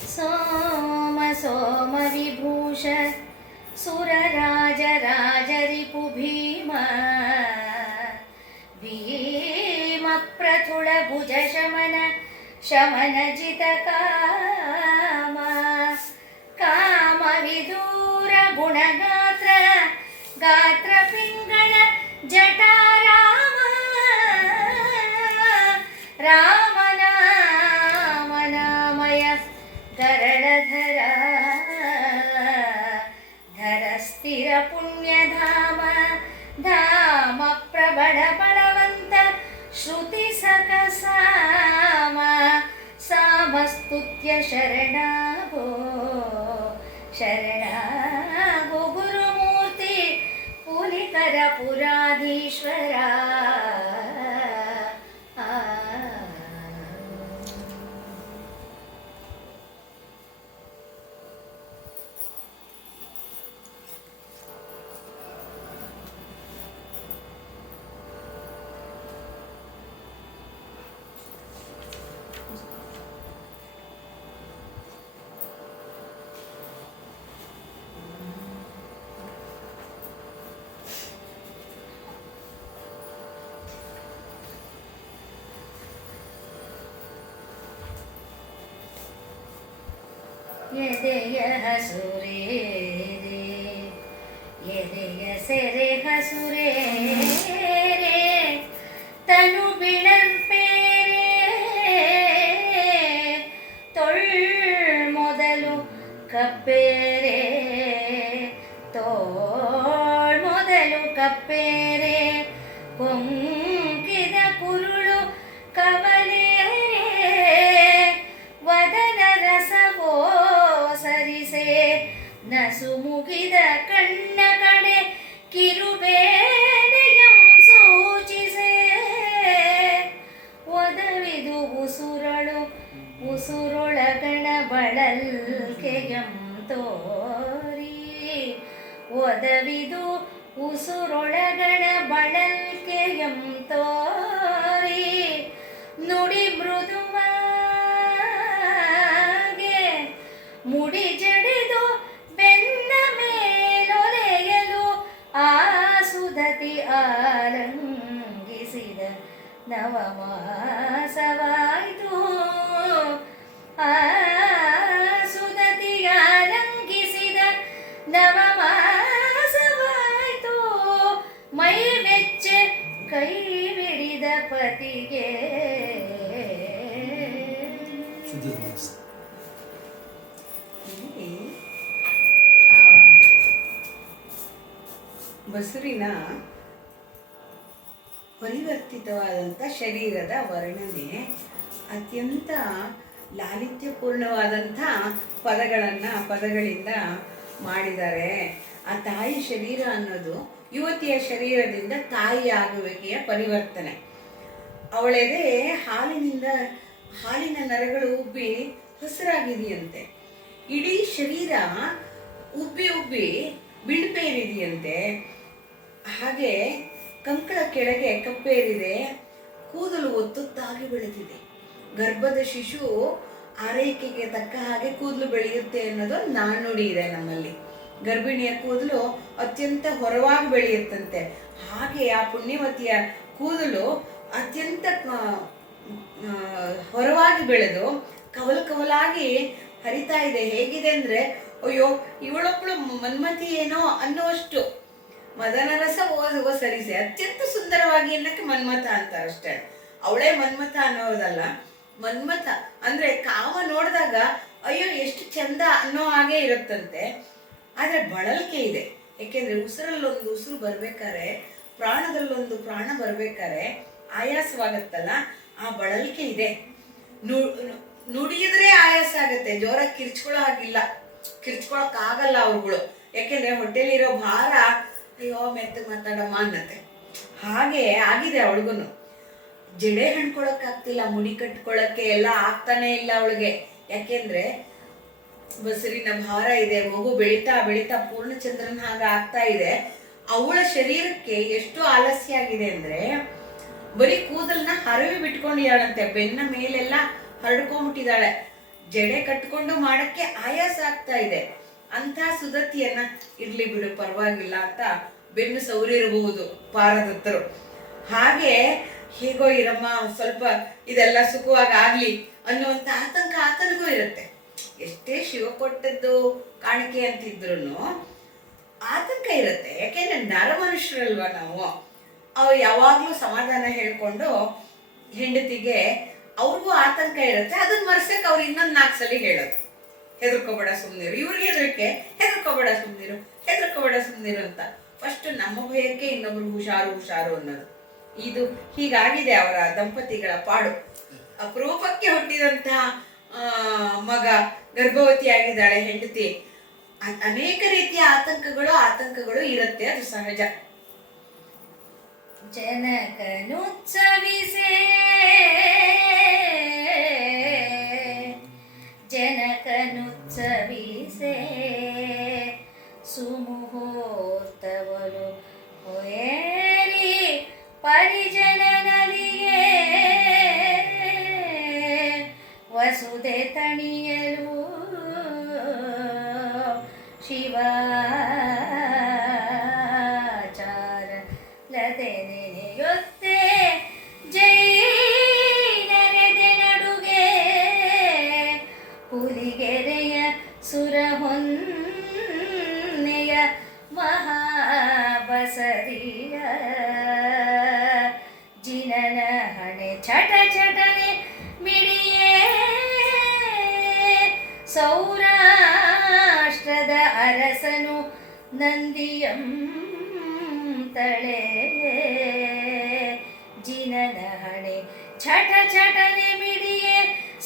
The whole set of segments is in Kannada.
सोम सोम विभूष सुरराजराजरिपु भीम भीम प्रथुल भुज शमन शमन जित काम काम विदूर गुणगात्र गात्र पिंगळ जटाराम राम नाम नामय गरळधर धर स्थिर पुण्यधाम धाम प्रबळ बलवंत श्रुति सकसाम सामस्तुत्य शरणागो शरणागो गुरुमूर्ति पुलिकर पुराधीश्वर ಎದೆಯ ಹಸುರೇ ಎದೆಯ ಸೆರೆ ಹಸುರೇ ತನು ಬಿಳಂಪೇರೆ ತೊಳ್ ಮೊದಲು ಕಪ್ಪೇರೆ ತೋಳ್ ಮೊದಲು ಕಪ್ಪೇರೆ ಕೊಂಕಿದ ಕುರುಳು ಕವಲೆ ವದನ ರಸವೋ ಸರಿಸೆ ನಸು ಮುಗಿದ ಕಣ್ಣ ಕಡೆ ಕಿರುಬೇನೆಯಂ ಸೂಚಿಸೆ ಒದವಿದು ಉಸುರಳು ಉಸುರೊಳಗಣ ಬಳಲ್ಕೆಯಂ ತೋರಿ ಒದವಿದು ಉಸುರೊಳಗಣ ಬಳಲ್ಕೆಯಂ ತೋರಿ ನುಡಿ ಮೃದುವಾಗೆ ಮುಡಿ ಜಡಿದು ಬೆನ್ನ ಮೇಲೊರೆಯಲು ಆಸುಧತಿ ಆಲಂಗಿಸಿದ ನವಮಾಸವಾಯಿತು ಆಸುಧತಿ ಆಲಂಗಿಸಿದ ನವಮಾಸವಾಯಿತು ಮೈ ವೆಚ್ಚೆ ಕೈ ಬಿಡಿದ ಪತಿಗೆ ಬಸುರಿನ ಪರಿವರ್ತಿತವಾದಂಥ ಶರೀರದ ವರ್ಣನೆ ಅತ್ಯಂತ ಲಾಲಿತ್ಯಪೂರ್ಣವಾದಂಥ ಪದಗಳಿಂದ ಮಾಡಿದ್ದಾರೆ. ಆ ತಾಯಿ ಶರೀರ ಅನ್ನೋದು ಯುವತಿಯ ಶರೀರದಿಂದ ತಾಯಿ ಆಗುವಿಕೆಯ ಪರಿವರ್ತನೆ. ಅವಳೆದೆ ಹಾಲಿನ ನರಗಳು ಉಬ್ಬಿ ಹಸಿರಾಗಿದೆಯಂತೆ. ಇಡೀ ಶರೀರ ಉಬ್ಬಿ ಬಿಳ್ಪೇರಿದೆಯಂತೆ. ಹಾಗೆ ಕಂಕಳ ಕೆಳಗೆ ಕಪ್ಪೇರಿದೆ. ಕೂದಲು ಒತ್ತೊತ್ತಾಗಿ ಬೆಳೆದಿದೆ. ಗರ್ಭದ ಶಿಶು ಆರೈಕೆಗೆ ತಕ್ಕ ಹಾಗೆ ಕೂದಲು ಬೆಳೆಯುತ್ತೆ ಅನ್ನೋದು ನಾಣ್ಣುಡಿ ಇದೆ ನಮ್ಮಲ್ಲಿ. ಗರ್ಭಿಣಿಯ ಕೂದಲು ಅತ್ಯಂತ ಹೊರವಾಗಿ ಬೆಳೆಯುತ್ತಂತೆ. ಹಾಗೆ ಆ ಪುಣ್ಯವತಿಯ ಕೂದಲು ಅತ್ಯಂತ ಹೊರವಾಗಿ ಬೆಳೆದು ಕವಲಾಗಿ ಹರಿತಾ ಇದೆ. ಹೇಗಿದೆ ಅಂದ್ರೆ, ಅಯ್ಯೋ ಇವಳೊಬ್ಬಳು ಮನ್ಮತಿ ಏನೋ ಅನ್ನುವಷ್ಟು ಮದನರಸ ಓದುವ ಸರಿಸೆ ಅತ್ಯಂತ ಸುಂದರವಾಗಿ ಅನ್ನಕ್ಕೆ ಮನ್ಮಥ ಅಂತಾರಷ್ಟೇ. ಅವಳೇ ಮನ್ಮಥ ಅನ್ನೋದಲ್ಲ. ಮನ್ಮಥ ಅಂದ್ರೆ ಕಾಮ ನೋಡಿದಾಗ ಅಯ್ಯೋ ಎಷ್ಟು ಚಂದ ಅನ್ನೋ ಹಾಗೆ ಇರುತ್ತಂತೆ. ಆದ್ರೆ ಬಳಲ್ಕೆ ಇದೆ. ಯಾಕೆಂದ್ರೆ ಉಸಿರಲ್ಲೊಂದು ಉಸಿರು ಬರ್ಬೇಕಾರೆ, ಪ್ರಾಣದಲ್ಲೊಂದು ಪ್ರಾಣ ಬರ್ಬೇಕಾರೆ ಆಯಾಸವಾಗತ್ತಲ್ಲ, ಆ ಬಳಲ್ಕೆ ಇದೆ. ನುಡಿಯಿದ್ರೆ ಆಯಾಸ ಆಗತ್ತೆ, ಜೋರಾಗಿ ಕಿರ್ಚ್ಕೊಳ್ಳೋ ಹಾಗಿಲ್ಲ, ಕಿರ್ಚ್ಕೊಳಕ್ ಆಗಲ್ಲ ಅವ್ರುಗಳು. ಯಾಕೆಂದ್ರೆ ಹೊಟ್ಟೆಲಿರೋ ಭಾರ ಅಯ್ಯೋ ಮೆತ್ತಗೆ ಮಾತಾಡಮ್ಮ ಅನ್ನತ್ತೆ. ಹಾಗೆ ಆಗಿದೆ ಅವಳಿಗೂ. ಜಡೆ ಹಣ್ಕೊಳಕ್ ಆಗ್ತಿಲ್ಲ, ಮುಡಿ ಕಟ್ಕೊಳಕ್ಕೆ ಎಲ್ಲ ಆಗ್ತಾನೆ ಇಲ್ಲ ಅವಳಿಗೆ. ಯಾಕೆಂದ್ರೆ ಬಸರಿನ ಭಾರ ಇದೆ. ಮಗು ಬೆಳೀತಾ ಬೆಳೀತಾ ಪೂರ್ಣಚಂದ್ರನ ಹಾಗೆ ಆಗ್ತಾ ಇದೆ. ಅವಳ ಶರೀರಕ್ಕೆ ಎಷ್ಟು ಆಲಸ್ಯ ಆಗಿದೆ ಅಂದ್ರೆ, ಬರೀ ಕೂದಲ್ನ ಹರವಿ ಬಿಟ್ಕೊಂಡಿದ್ದಾಳಂತೆ. ಬೆನ್ನ ಮೇಲೆಲ್ಲ ಹರಡ್ಕೊಂಡ್ಬಿಟ್ಟಿದ್ದಾಳೆ. ಜಡೆ ಕಟ್ಕೊಂಡು ಮಾಡಕ್ಕೆ ಆಯಾಸ ಆಗ್ತಾ ಇದೆ. ಅಂತ ಸುದತಿಯನ್ನ ಇರ್ಲಿ ಬಿಡು ಪರವಾಗಿಲ್ಲ ಅಂತ ಬೆನ್ನು ಸೌರಿರಬಹುದು ಪಾರದತ್ತರು. ಹಾಗೆ ಹೇಗೋ ಇರಮ್ಮ ಸ್ವಲ್ಪ ಇದೆಲ್ಲ ಸುಖವಾಗಿ ಆಗ್ಲಿ ಅನ್ನುವಂತ ಆತಂಕ ಆತನಿಗೂ ಇರುತ್ತೆ. ಎಷ್ಟೇ ಶಿವ ಕೊಟ್ಟದ್ದು ಕಾಣಿಕೆ ಅಂತಿದ್ರು ಆತಂಕ ಇರುತ್ತೆ. ಯಾಕೆಂದ್ರೆ ನರ ಮನುಷ್ಯರಲ್ವಾ ನಾವು. ಅವ್ರು ಯಾವಾಗ್ಲೂ ಸಮಾಧಾನ ಹೇಳ್ಕೊಂಡು ಹೆಂಡತಿಗೆ ಅವ್ರಿಗೂ ಆತಂಕ ಇರುತ್ತೆ. ಅದನ್ನ ಮರ್ಸಕ್ ಅವ್ರು ಇನ್ನೊಂದ್ 4 ಸಲ ಹೇಳೋದು, ಹೆದರ್ಕೋಬೇಡ ಸುಮ್ನಿರು, ಇವ್ರಿಗೆ ಹೆದರಿಕೆ, ಹೆದರ್ಕೋಬೇಡ ಸುಮ್ನಿರು, ಹೆದರ್ಕೋಬೇಡ ಸುಮ್ನಿರು ಅಂತ. ಫಸ್ಟ್ ನಮ್ಮ ಭಯಕ್ಕೆ ಇನ್ನೊಬ್ರು ಹುಷಾರು ಹುಷಾರು ಅನ್ನೋದು. ಇದು ಹೀಗಾಗಿದೆ ಅವರ ದಂಪತಿಗಳ ಪಾಡು. ಅಪರೂಪಕ್ಕೆ ಹುಟ್ಟಿದಂತಹ ಮಗ, ಗರ್ಭವತಿಯಾಗಿದ್ದಾಳೆ ಹೆಂಡತಿ. ಅನೇಕ ರೀತಿಯ ಆತಂಕಗಳು ಇರುತ್ತೆ, ಅದು ಸಹಜ. ಜನಕನುತ್ಸವಿಸೆ ಸುಮುಹೂರ್ತವಲು ಹೊಯೇರಿ ಪರಿಜನನಲಿಗೆ ವಸುದೆ ತಣಿಯಲು ಶಿವಾಚಾರ ಲತೆ ನೆನೆಯೊತ್ತೆ ಜೈನರೆದೆ ನಡುಗೆ ಹುಲಿಗೆರೆಯ ಸುರಹೊನ್ನೆಯ ಮಹಾಬಸರಿಯ ಜಿನನ ಹಣೆ ಚಟ ಚಟನೆ ಮಿಡಿಯೇ ಸೌರಾಷ್ಟ್ರದ ಅರಸನು ನಂದಿಯಂ ತಳೆ ಜಿನನ ಹಣೆ ಛಟ ಛಟನೆ ಮಿಡಿಯೇ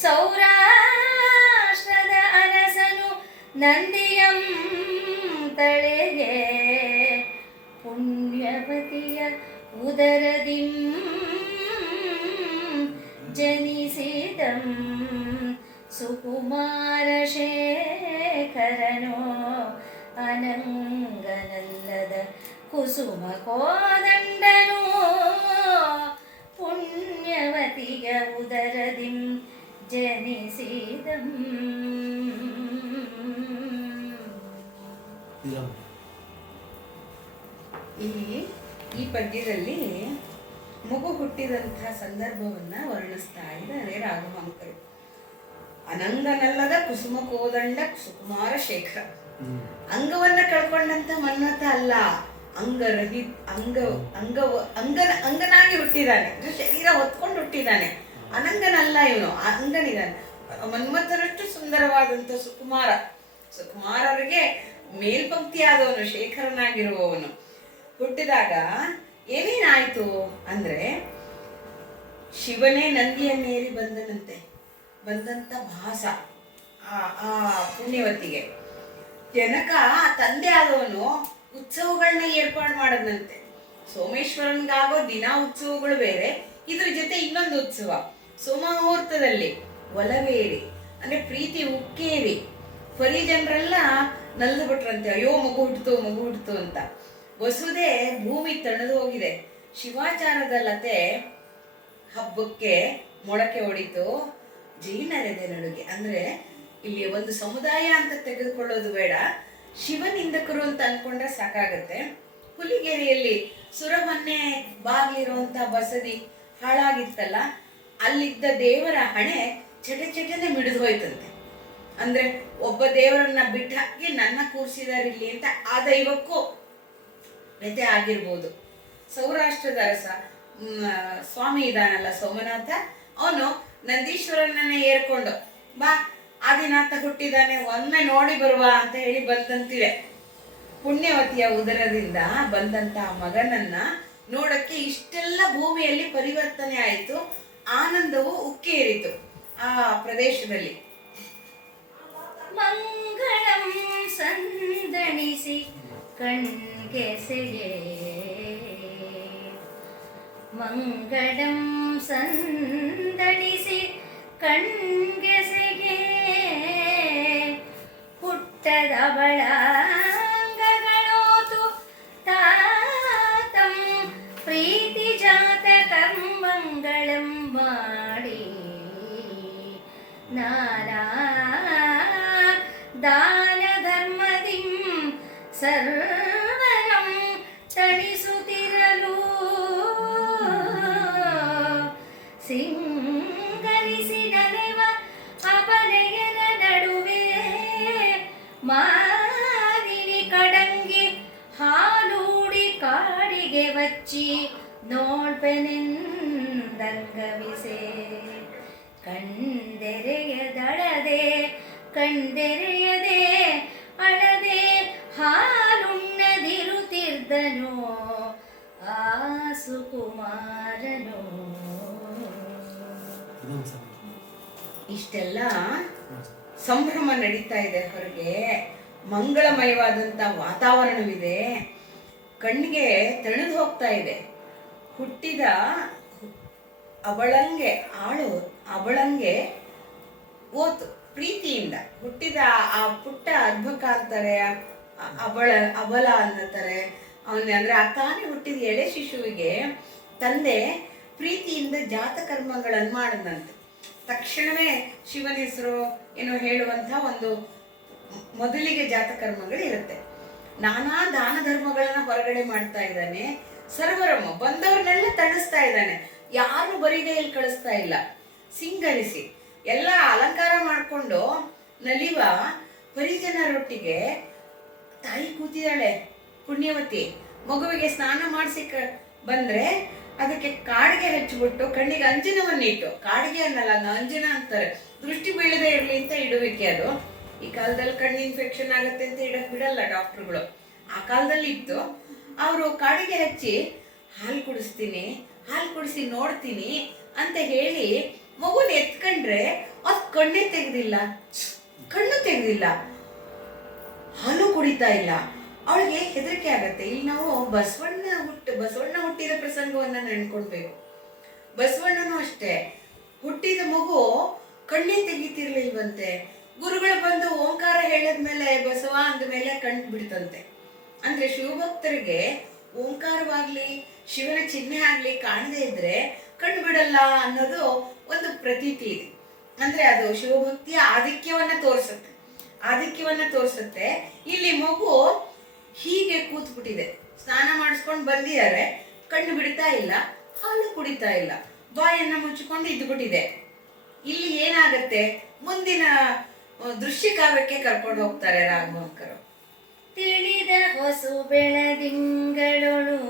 ಸೌರಾಷ್ಟ್ರದ ಅರಸನು ನಂದಿಯಂ ತಳೆಗೆ ಪುಣ್ಯವತಿಯ ಉದರದಿಂ ಜನಿಸಿದಂ ಸುಕುಮಾರ ಶೇಖರನೋ ಅನಂಗನಲ್ಲದ ಕುಸುಮ ಕೋದಂಡನು ಪುಣ್ಯವತಿಯ ಉದರದಿಂ ಜನಿಸಿದಂ. ಈ ಪದ್ಯದಲ್ಲಿ ಮಗು ಹುಟ್ಟಿದಂತಹ ಸಂದರ್ಭವನ್ನ ವರ್ಣಿಸ್ತಾ ಇದ್ದಾರೆ ರಾಘವಾಂಕರು. ಅನಂಗನಲ್ಲದ ಕುಸುಮ ಕೋದಂಡ ಸುಕುಮಾರ ಶೇಖರ. ಅಂಗವನ್ನ ಕಳ್ಕೊಂಡಂತ ಮನ್ಮಥ ಅಲ್ಲ, ಅಂಗನಾಗಿ ಹುಟ್ಟಿದ್ದಾನೆ, ಶರೀರ ಹೊತ್ಕೊಂಡು ಹುಟ್ಟಿದ್ದಾನೆ. ಅನಂಗನಲ್ಲ ಇವನು, ಅಂಗನಿದ್ದಾನೆ. ಮನ್ಮಥನಷ್ಟು ಸುಂದರವಾದಂತ ಸುಕುಮಾರರಿಗೆ ಮೇಲ್ಪಂಕ್ತಿಯಾದವನು, ಶೇಖರನಾಗಿರುವವನು. ಹುಟ್ಟಿದಾಗ ಏನೇನಾಯ್ತು ಅಂದ್ರೆ, ಶಿವನೇ ನಂದಿಯನ್ನೇರಿ ಬಂದಂತ ಭಾಸ ಆ ಪುಣ್ಯವತಿಗೆ. ಜನಕ ತಂದೆ ಆದವನು ಉತ್ಸವಗಳನ್ನ ಏರ್ಪಾಡು ಮಾಡದಂತೆ. ಸೋಮೇಶ್ವರನ್ಗಾಗೋ ದಿನ ಉತ್ಸವಗಳು ಬೇರೆ, ಇದ್ರ ಜೊತೆ ಇನ್ನೊಂದು ಉತ್ಸವ ಸುಮುಹೂರ್ತದಲ್ಲಿ ಒಲವೇರಿ ಅಂದ್ರೆ ಪ್ರೀತಿ ಉಕ್ಕೇರಿ ಪರಿಜನರೆಲ್ಲ ನಲ್ದು ಬಿಟ್ರಂತೆ. ಅಯ್ಯೋ ಮಗು ಹುಟ್ಟಿತು ಅಂತ. ವಸುದೆ ಭೂಮಿ ತಣದು ಹೋಗಿದೆ. ಶಿವಾಚಾರದ ಲತೆ ಹಬ್ಬಕ್ಕೆ ಮೊಳಕೆ ಹೊಡಿತು. ಜೈನರೆದೆ ನಡುಗೆ ಅಂದ್ರೆ ಇಲ್ಲಿ ಒಂದು ಸಮುದಾಯ ಅಂತ ತೆಗೆದುಕೊಳ್ಳೋದು ಬೇಡ, ಶಿವನಿಂದಕರು ಅಂತ ಅನ್ಕೊಂಡ್ರೆ ಸಾಕಾಗತ್ತೆ. ಹುಲಿಗೆರೆಯಲ್ಲಿ ಸುರಹೊನ್ನೆ ಬಾಗ್ಲಿರುವಂತ ಬಸದಿ ಹಾಳಾಗಿತ್ತಲ್ಲ, ಅಲ್ಲಿದ್ದ ದೇವರ ಹಣೆ ಚಟನೆ ಮಿಡಿದು ಹೋಯ್ತಂತೆ. ಅಂದ್ರೆ ಒಬ್ಬ ದೇವರನ್ನ ಬಿಟ್ಟು ಹಾಕಿ ನನ್ನ ಕೂರಿಸಿದಾರೆ ಇಲ್ಲಿ ಅಂತ ಆ ದೈವಕ್ಕೂ ವ್ಯತೆ ಆಗಿರ್ಬೋದು. ಸೌರಾಷ್ಟ್ರದ ಅರಸ ಸ್ವಾಮಿ ಇದಾನಲ್ಲ ಸೋಮನಾಥ, ಅವನು ನಂದೀಶ್ವರನನ್ನೇ ಏರ್ಕೊಂಡು ಬಾ ಆದಿನಾಥ ಹುಟ್ಟಿದಾನೆ ಒಮ್ಮೆ ನೋಡಿ ಬರುವ ಅಂತ ಹೇಳಿ ಬಂದಂತಿದೆ. ಪುಣ್ಯವತಿಯ ಉದರದಿಂದ ಬಂದಂತ ಮಗನನ್ನ ನೋಡಕ್ಕೆ ಇಷ್ಟೆಲ್ಲ ಭೂಮಿಯಲ್ಲಿ ಪರಿವರ್ತನೆ ಆಯಿತು. ಆನಂದವು ಉಕ್ಕೇರಿತು ಆ ಪ್ರದೇಶದಲ್ಲಿ. ಮಂಗಳಂ ಸಂದಣಿಸಿ ಕಣ್ಗೆಸೆಯೇ, ಮಂಗಳಂ ಸಂದಣಿಸಿ ಕಣ್ಗೆಸೆಗೆ ಹುಟ್ಟದ ಬಳಂಗಗಳೋತು ತಾತಂ ಪ್ರೀತಿ ಜಾತಕಂ ಮಂಗಳಂ ಮಾಡಿ ನಾನಾ ಮಾದಿನಿ ಕಡಂಗಿ ಹಾಲೂಡಿ ಕಾಡಿಗೆ ವಚ್ಚಿ ನೋಡ್ಪೆನೆಂದಂಗವಿಸೆ ಕಣ್ದೆರೆಯದಳದೆ ಕಣ್ದೆರೆಯದೆ ಅಳದೆ ಹಾಲುಣ್ಣದಿರುತ್ತಿರ್ದನು ಆ ಸುಕುಮಾರನು. ಇಷ್ಟೆಲ್ಲ ಸಂಭ್ರಮ ನಡೀತಾ ಇದೆ, ಹೊರಗೆ ಮಂಗಳಮಯವಾದಂಥ ವಾತಾವರಣವಿದೆ, ಕಣ್ಣಿಗೆ ತಣಿದು ಹೋಗ್ತಾ ಇದೆ. ಹುಟ್ಟಿದ ಅವಳಂಗೆ ಓತು ಪ್ರೀತಿಯಿಂದ ಹುಟ್ಟಿದ ಆ ಪುಟ್ಟ ಅರ್ಭಕ ಅಂತಾರೆ, ಅಬಲ ಅನ್ನತಾರೆ ಅಂದ್ರೆ ಆ ತಾನೇ ಹುಟ್ಟಿದ ಎಳೆ ಶಿಶುವಿಗೆ ತಂದೆ ಪ್ರೀತಿಯಿಂದ ಜಾತಕರ್ಮಗಳನ್ನು ಮಾಡದಂತೆ. ತಕ್ಷಣವೇ ಶಿವನ ಹೆಸರು ಏನೋ ಹೇಳುವಂಥ ಒಂದು ಮೊದಲಿಗೆ ಜಾತಕರ್ಮಗಳು ಇರುತ್ತೆ. ನಾನಾ ದಾನ ಧರ್ಮಗಳನ್ನ ಹೊರಗಡೆ ಮಾಡ್ತಾ ಇದ್ದಾನೆ. ಸರ್ವರಮ್ಮ ಬಂದವ್ರನ್ನೆಲ್ಲ ತಣಿಸ್ತಾ ಇದ್ದಾನೆ, ಯಾರು ಬರಿಗೈಯಲ್ಲಿ ಕಳಿಸ್ತಾ ಇಲ್ಲ. ಸಿಂಗರಿಸಿ ಎಲ್ಲ ಅಲಂಕಾರ ಮಾಡಿಕೊಂಡು ನಲಿವ ಪರಿಜನರೊಟ್ಟಿಗೆ ತಾಯಿ ಕೂತಿದ್ದಾಳೆ ಪುಣ್ಯವತಿ. ಮಗುವಿಗೆ ಸ್ನಾನ ಮಾಡಿಸಿ ಬಂದ್ರೆ ಅದಕ್ಕೆ ಕಾಡಿಗೆ ಹಚ್ಚಿಬಿಟ್ಟು ಕಣ್ಣಿಗೆ ಅಂಜನವನ್ನಿಟ್ಟು, ಕಾಡಿಗೆ ಅನ್ನಲ್ಲ ಅಂಜನ ಅಂತಾರೆ, ದೃಷ್ಟಿ ಬೀಳದೆ ಇರಲಿ ಅಂತ ಇಡುವಿಕೆ. ಅದು ಈ ಕಾಲದಲ್ಲಿ ಕಣ್ಣು ಇನ್ಫೆಕ್ಷನ್ ಆಗುತ್ತೆ ಅಂತ ಇಡಕ್ ಬಿಡಲ್ಲ ಡಾಕ್ಟರ್ಗಳು. ಆ ಕಾಲದಲ್ಲಿ ಇತ್ತು. ಅವರು ಕಾಡಿಗೆ ಹಚ್ಚಿ ಹಾಲು ಕುಡಿಸ್ತೀನಿ, ಹಾಲು ಕುಡಿಸಿ ನೋಡ್ತೀನಿ ಅಂತ ಹೇಳಿ ಮಗುನ ಎತ್ಕೊಂಡ್ರೆ ಅದು ಕಣ್ಣು ತೆಗೆದಿಲ್ಲ, ಹಾಲು ಕುಡಿತಾ ಇಲ್ಲ. ಅವಳಿಗೆ ಹೆದರಿಕೆ ಆಗತ್ತೆ. ಇಲ್ಲಿ ನಾವು ಬಸವಣ್ಣ ಹುಟ್ಟಿದ ಪ್ರಸಂಗವನ್ನ ನೆನ್ಕೊಳ್ಬೇಕು. ಬಸವಣ್ಣನೂ ಅಷ್ಟೇ, ಹುಟ್ಟಿದ ಮಗು ಕಣ್ಣೇ ತೆಗಿತಿರ್ಲಿಲ್ವಂತೆ. ಗುರುಗಳು ಬಂದು ಓಂಕಾರ ಹೇಳಿದ್ಮೇಲೆ ಬಸವ ಅಂದ್ಮೇಲೆ ಕಣ್ಣು ಬಿಡ್ತಂತೆ. ಅಂದ್ರೆ ಶಿವಭಕ್ತರಿಗೆ ಓಂಕಾರವಾಗ್ಲಿ ಶಿವನ ಚಿಹ್ನೆ ಆಗ್ಲಿ ಕಾಣದೇ ಇದ್ರೆ ಕಣ್ಣು ಬಿಡಲ್ಲ ಅನ್ನೋದು ಒಂದು ಪ್ರತೀತಿ ಇದೆ. ಅಂದ್ರೆ ಅದು ಶಿವಭಕ್ತಿಯ ಆಧಿಕ್ಯವನ್ನ ತೋರಿಸುತ್ತೆ. ಇಲ್ಲಿ ಮಗು ಹೀಗೆ ಕೂತ್ಬಿಟ್ಟಿದೆ, ಸ್ನಾನ ಮಾಡಿಸ್ಕೊಂಡು ಬಂದಿದ್ದಾರೆ, ಕಣ್ಣು ಬಿಡ್ತಾ ಇಲ್ಲ, ಹಾಲು ಕುಡಿತಾ ಇಲ್ಲ, ಬಾಯನ್ನ ಮುಚ್ಚಿಕೊಂಡು ಇದ್ಬಿಟ್ಟಿದೆ. ಇಲ್ಲಿ ಏನಾಗತ್ತೆ, ಮುಂದಿನ ದೃಶ್ಯ ಕಾವ್ಯಕ್ಕೆ ಕರ್ಕೊಂಡು ಹೋಗ್ತಾರೆ ರಾಘವಂಕರು. ತಿಳಿದ ಹೊಸು ಬೆಳದಿಂಗಳೊಳು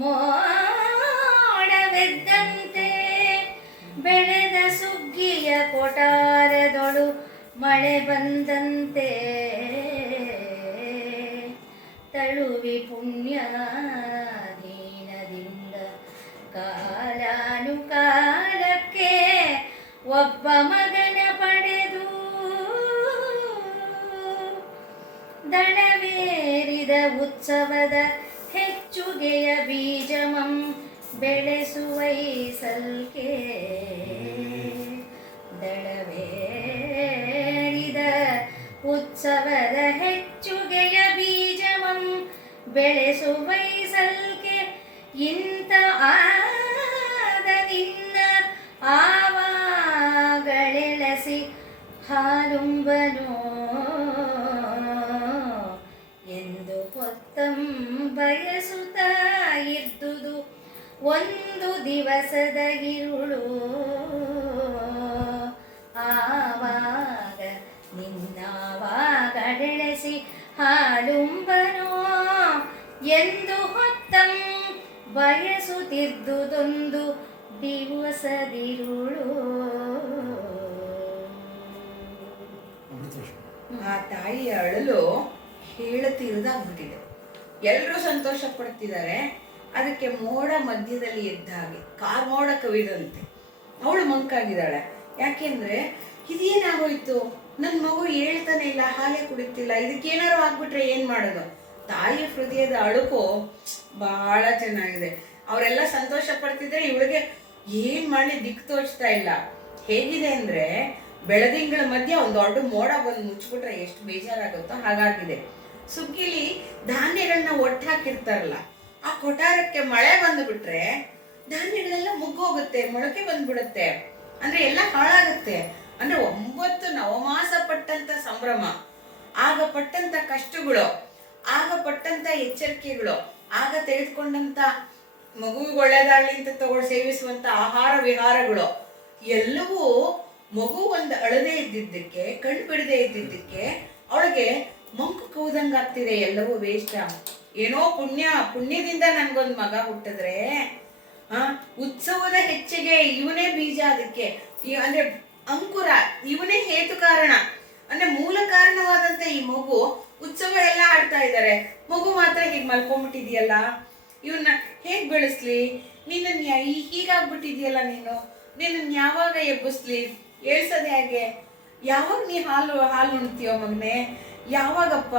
ಮೋಡವೆದ್ದಂತೆ ಬೆಳೆದ ಸುಗ್ಗಿಯ ಕೊಟಾರದೊಳು ಮಳೆ ಬಂದಂತೆ ತಳುವಿ ಪುಣ್ಯ ದೀನದಿಂದ ಕಾಲಾನುಕಾಲಕ್ಕೆ ಒಬ್ಬ ಮಗನ ಪಡೆದು ದಡವೇರಿದ ಉತ್ಸವದ ಹೆಚ್ಚುಗೆಯ ಬೀಜಮಂ ಬೆಳೆಸುವೈಸಲ್ಕೆ ದಡವೇರಿದ ಉತ್ಸವದ ಹೆಚ್ಚುಗೆಯ ಬೀಜಮಂ ಬೆಳೆಸುವೈಸಲ್ಕೆ ಇಂಥ ಆದ ನಿನ್ನ ಆವಾಗಳೆಳಸಿ ಹಾಲುಂಬನೋ ಎಂದು ಹೊತ್ತಂ ಬಯಸುತ್ತ ಇದ್ದುದು ಒಂದು ದಿವಸದ ಇರುಳು. ಆವಾಗ ನಿನ್ನಾವಾಗಳೆಳಸಿ ಹಾಲುಂಬನೋ ಎಂದು ಹೊತ್ತಂ ಬಯಸುತ್ತಿದ್ದುದೊಂದು ದಿವಸದಿರುಳು. ಆ ತಾಯಿಯ ಅಳಲು ಹೇಳತೀರದಾಗ್ಬಿಟ್ಟಿದೆ. ಎಲ್ಲರೂ ಸಂತೋಷ ಪಡ್ತಿದ್ದಾರೆ. ಅದಕ್ಕೆ ಮೋಡ ಮಧ್ಯದಲ್ಲಿ ಎದ್ದ ಹಾಗೆ ಕಾರ್ಮೋಡ ಕವಿದಂತೆ ಅವಳು ಮಂಕಾಗಿದ್ದಾಳೆ. ಯಾಕೆಂದ್ರೆ ಇದೇನಾಗೋಯ್ತು, ನನ್ನ ಮಗು ಹೇಳ್ತಾನೆ ಇಲ್ಲ, ಹಾಲೇ ಕುಡಿತಿಲ್ಲ, ಇದಕ್ಕೇನಾರು ಆಗ್ಬಿಟ್ರೆ ಏನ್ ಮಾಡೋದು? ತಾಯಿಯ ಹೃದಯದ ಅಳುಕು ಬಹಳ ಚೆನ್ನಾಗಿದೆ. ಅವರೆಲ್ಲ ಸಂತೋಷ ಪಡ್ತಿದ್ರೆ ಇವಳಿಗೆ ಏನ್ ಮಾಡಿ ದಿಕ್ಕು ತೋಚ್ತಾ ಇಲ್ಲ. ಹೇಗಿದೆ ಅಂದ್ರೆ ಬೆಳದಿಂಗಳ ಮಧ್ಯೆ ಒಂದು ದೊಡ್ಡ ಮೋಡ ಬಂದು ಮುಚ್ಚಿಬಿಟ್ರೆ ಎಷ್ಟು ಬೇಜಾರಾಗುತ್ತೋ ಹಾಗಾಗಿದೆ. ಸುಗ್ಗಿಲಿ ಧಾನ್ಯಗಳನ್ನ ಒಟ್ಟು ಹಾಕಿರ್ತಾರಲ್ಲ, ಆ ಕೊಠಾರಕ್ಕೆ ಮಳೆ ಬಂದುಬಿಟ್ರೆ ಧಾನ್ಯಗಳೆಲ್ಲ ಮುಗ್ಗೋಗುತ್ತೆ, ಮೊಳಕೆ ಬಂದ್ಬಿಡುತ್ತೆ, ಅಂದ್ರೆ ಎಲ್ಲ ಹಾಳಾಗುತ್ತೆ. ಅಂದ್ರೆ 9 ನವಮಾಸ ಪಟ್ಟಂತ ಸಂಭ್ರಮ, ಆಗ ಪಟ್ಟಂತ ಕಷ್ಟಗಳು, ಆಗ ಪಟ್ಟಂತ ಎಚ್ಚರಿಕೆಗಳು, ಆಗ ತೆಗೆದುಕೊಂಡಂತ ಮಗುವಿಗೆ ಒಳ್ಳೇದಾಗ್ಲಿ ಅಂತ ತಗೊಂಡು ಸೇವಿಸುವಂತ ಆಹಾರ ವಿಹಾರಗಳು ಎಲ್ಲವೂ ಮಗು ಒಂದು ಅಳದೆ ಇದ್ದಿದ್ದಕ್ಕೆ, ಕಣ್ಣು ಬಿಡದೆ ಇದ್ದಿದ್ದಕ್ಕೆ ಅವಳಿಗೆ ಮಂಕು ಕೌದಂಗಾಗ್ತಿದೆ. ಎಲ್ಲವೂ ವೇಷ್ಟ. ಏನೋ ಪುಣ್ಯದಿಂದ ನನ್ಗೊಂದು ಮಗ ಹುಟ್ಟಿದ್ರೆ ಉತ್ಸವದ ಹೆಚ್ಚಿಗೆ ಇವನೇ ಬೀಜ, ಅದಕ್ಕೆ ಅಂದ್ರೆ ಅಂಕುರ, ಇವನೇ ಹೇತು ಕಾರಣ, ಅಂದ್ರೆ ಮೂಲ ಕಾರಣವಾದಂತ ಈ ಮಗು. ಉತ್ಸವ ಎಲ್ಲ ಆಡ್ತಾ ಇದ್ದಾರೆ, ಮಗು ಮಾತ್ರ ಹೀಗೆ ಮಲ್ಕೊಂಡ್ಬಿಟ್ಟಿದ್ಯಲ್ಲ, ಇವನ್ನ ಹೇಗ್ ಬೆಳೆಸ್ಲಿ? ನಿನ್ನ ಹೀಗಾಗ್ಬಿಟ್ಟಿದ್ಯಲ್ಲ, ನಿನ್ನ ಯಾವಾಗ ಎಬ್ಬಿಸ್ಲಿ? ಹೇಳ್ಸೋದು ಹೇಗೆ? ಯಾವಾಗ ನೀ ಹಾಲು ಉಣ್ತೀಯೋ ಮಗನೆ? ಯಾವಾಗಪ್ಪ